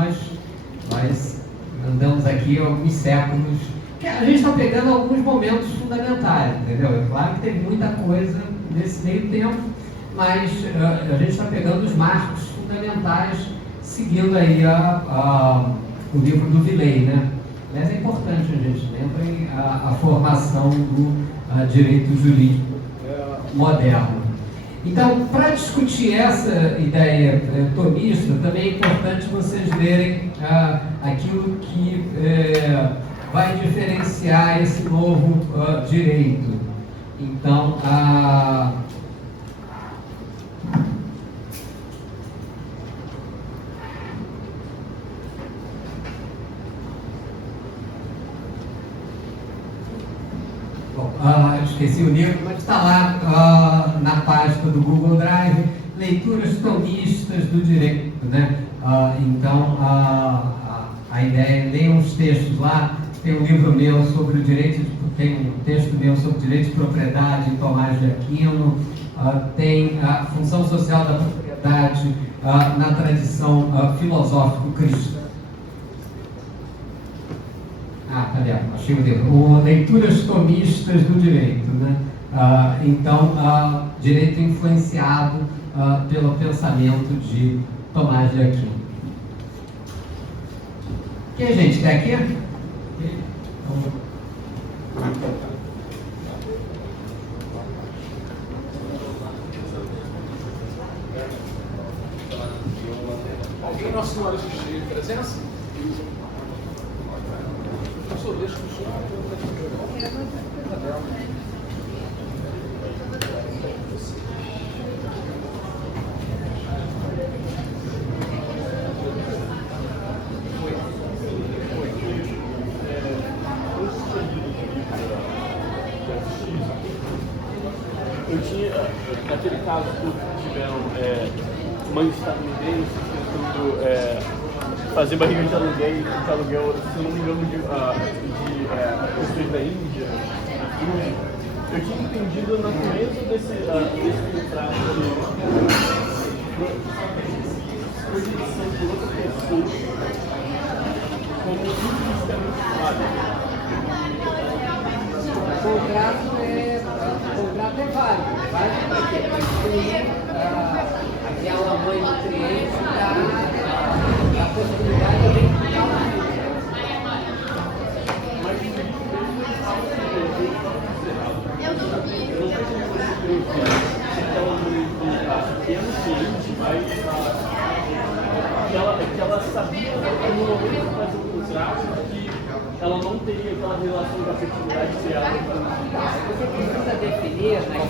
nós andamos aqui alguns séculos, que a gente está pegando alguns momentos fundamentais, entendeu? É claro que tem muita coisa nesse meio tempo, mas a gente está pegando os marcos fundamentais, seguindo aí o livro do Villei, né? Mas é importante a gente lembre a formação do direito jurídico moderno. Então, para discutir essa ideia tomista, também é importante vocês lerem aquilo que vai diferenciar esse novo direito. Então, esqueci o livro, mas está lá na página do Google Drive, Leituras Tomistas do Direito, né? Então, a ideia é ler uns textos lá. Tem um livro meu sobre o direito, tem um texto meu sobre direito de propriedade, Tomás de Aquino, tem a função social da propriedade na tradição filosófico-cristã. Cadê? Achei o livro. Leituras Tomistas do Direito, né? Então, direito influenciado pelo pensamento de Tomás de Aquino. Quem, gente, está aqui? Alguém Nossa Senhora de presença? Professor, deixa o senhor. Eu tinha, naquele caso, tiveram mães estadunidenses tentando fazer barriga de aluguel, se não me engano, de questões da Índia, eu tinha entendido a natureza desse contrato de proibição de outra pessoa como um sistema válido. O contrato é válido. Válido para quê? Para excluir aquela mãe nutriente da possibilidade de implicar o filho. Eu não vi. Que ela sabia no momento de fazer o contrato que ela não teria aquela relação de afetividade se ela. Você precisa definir, né?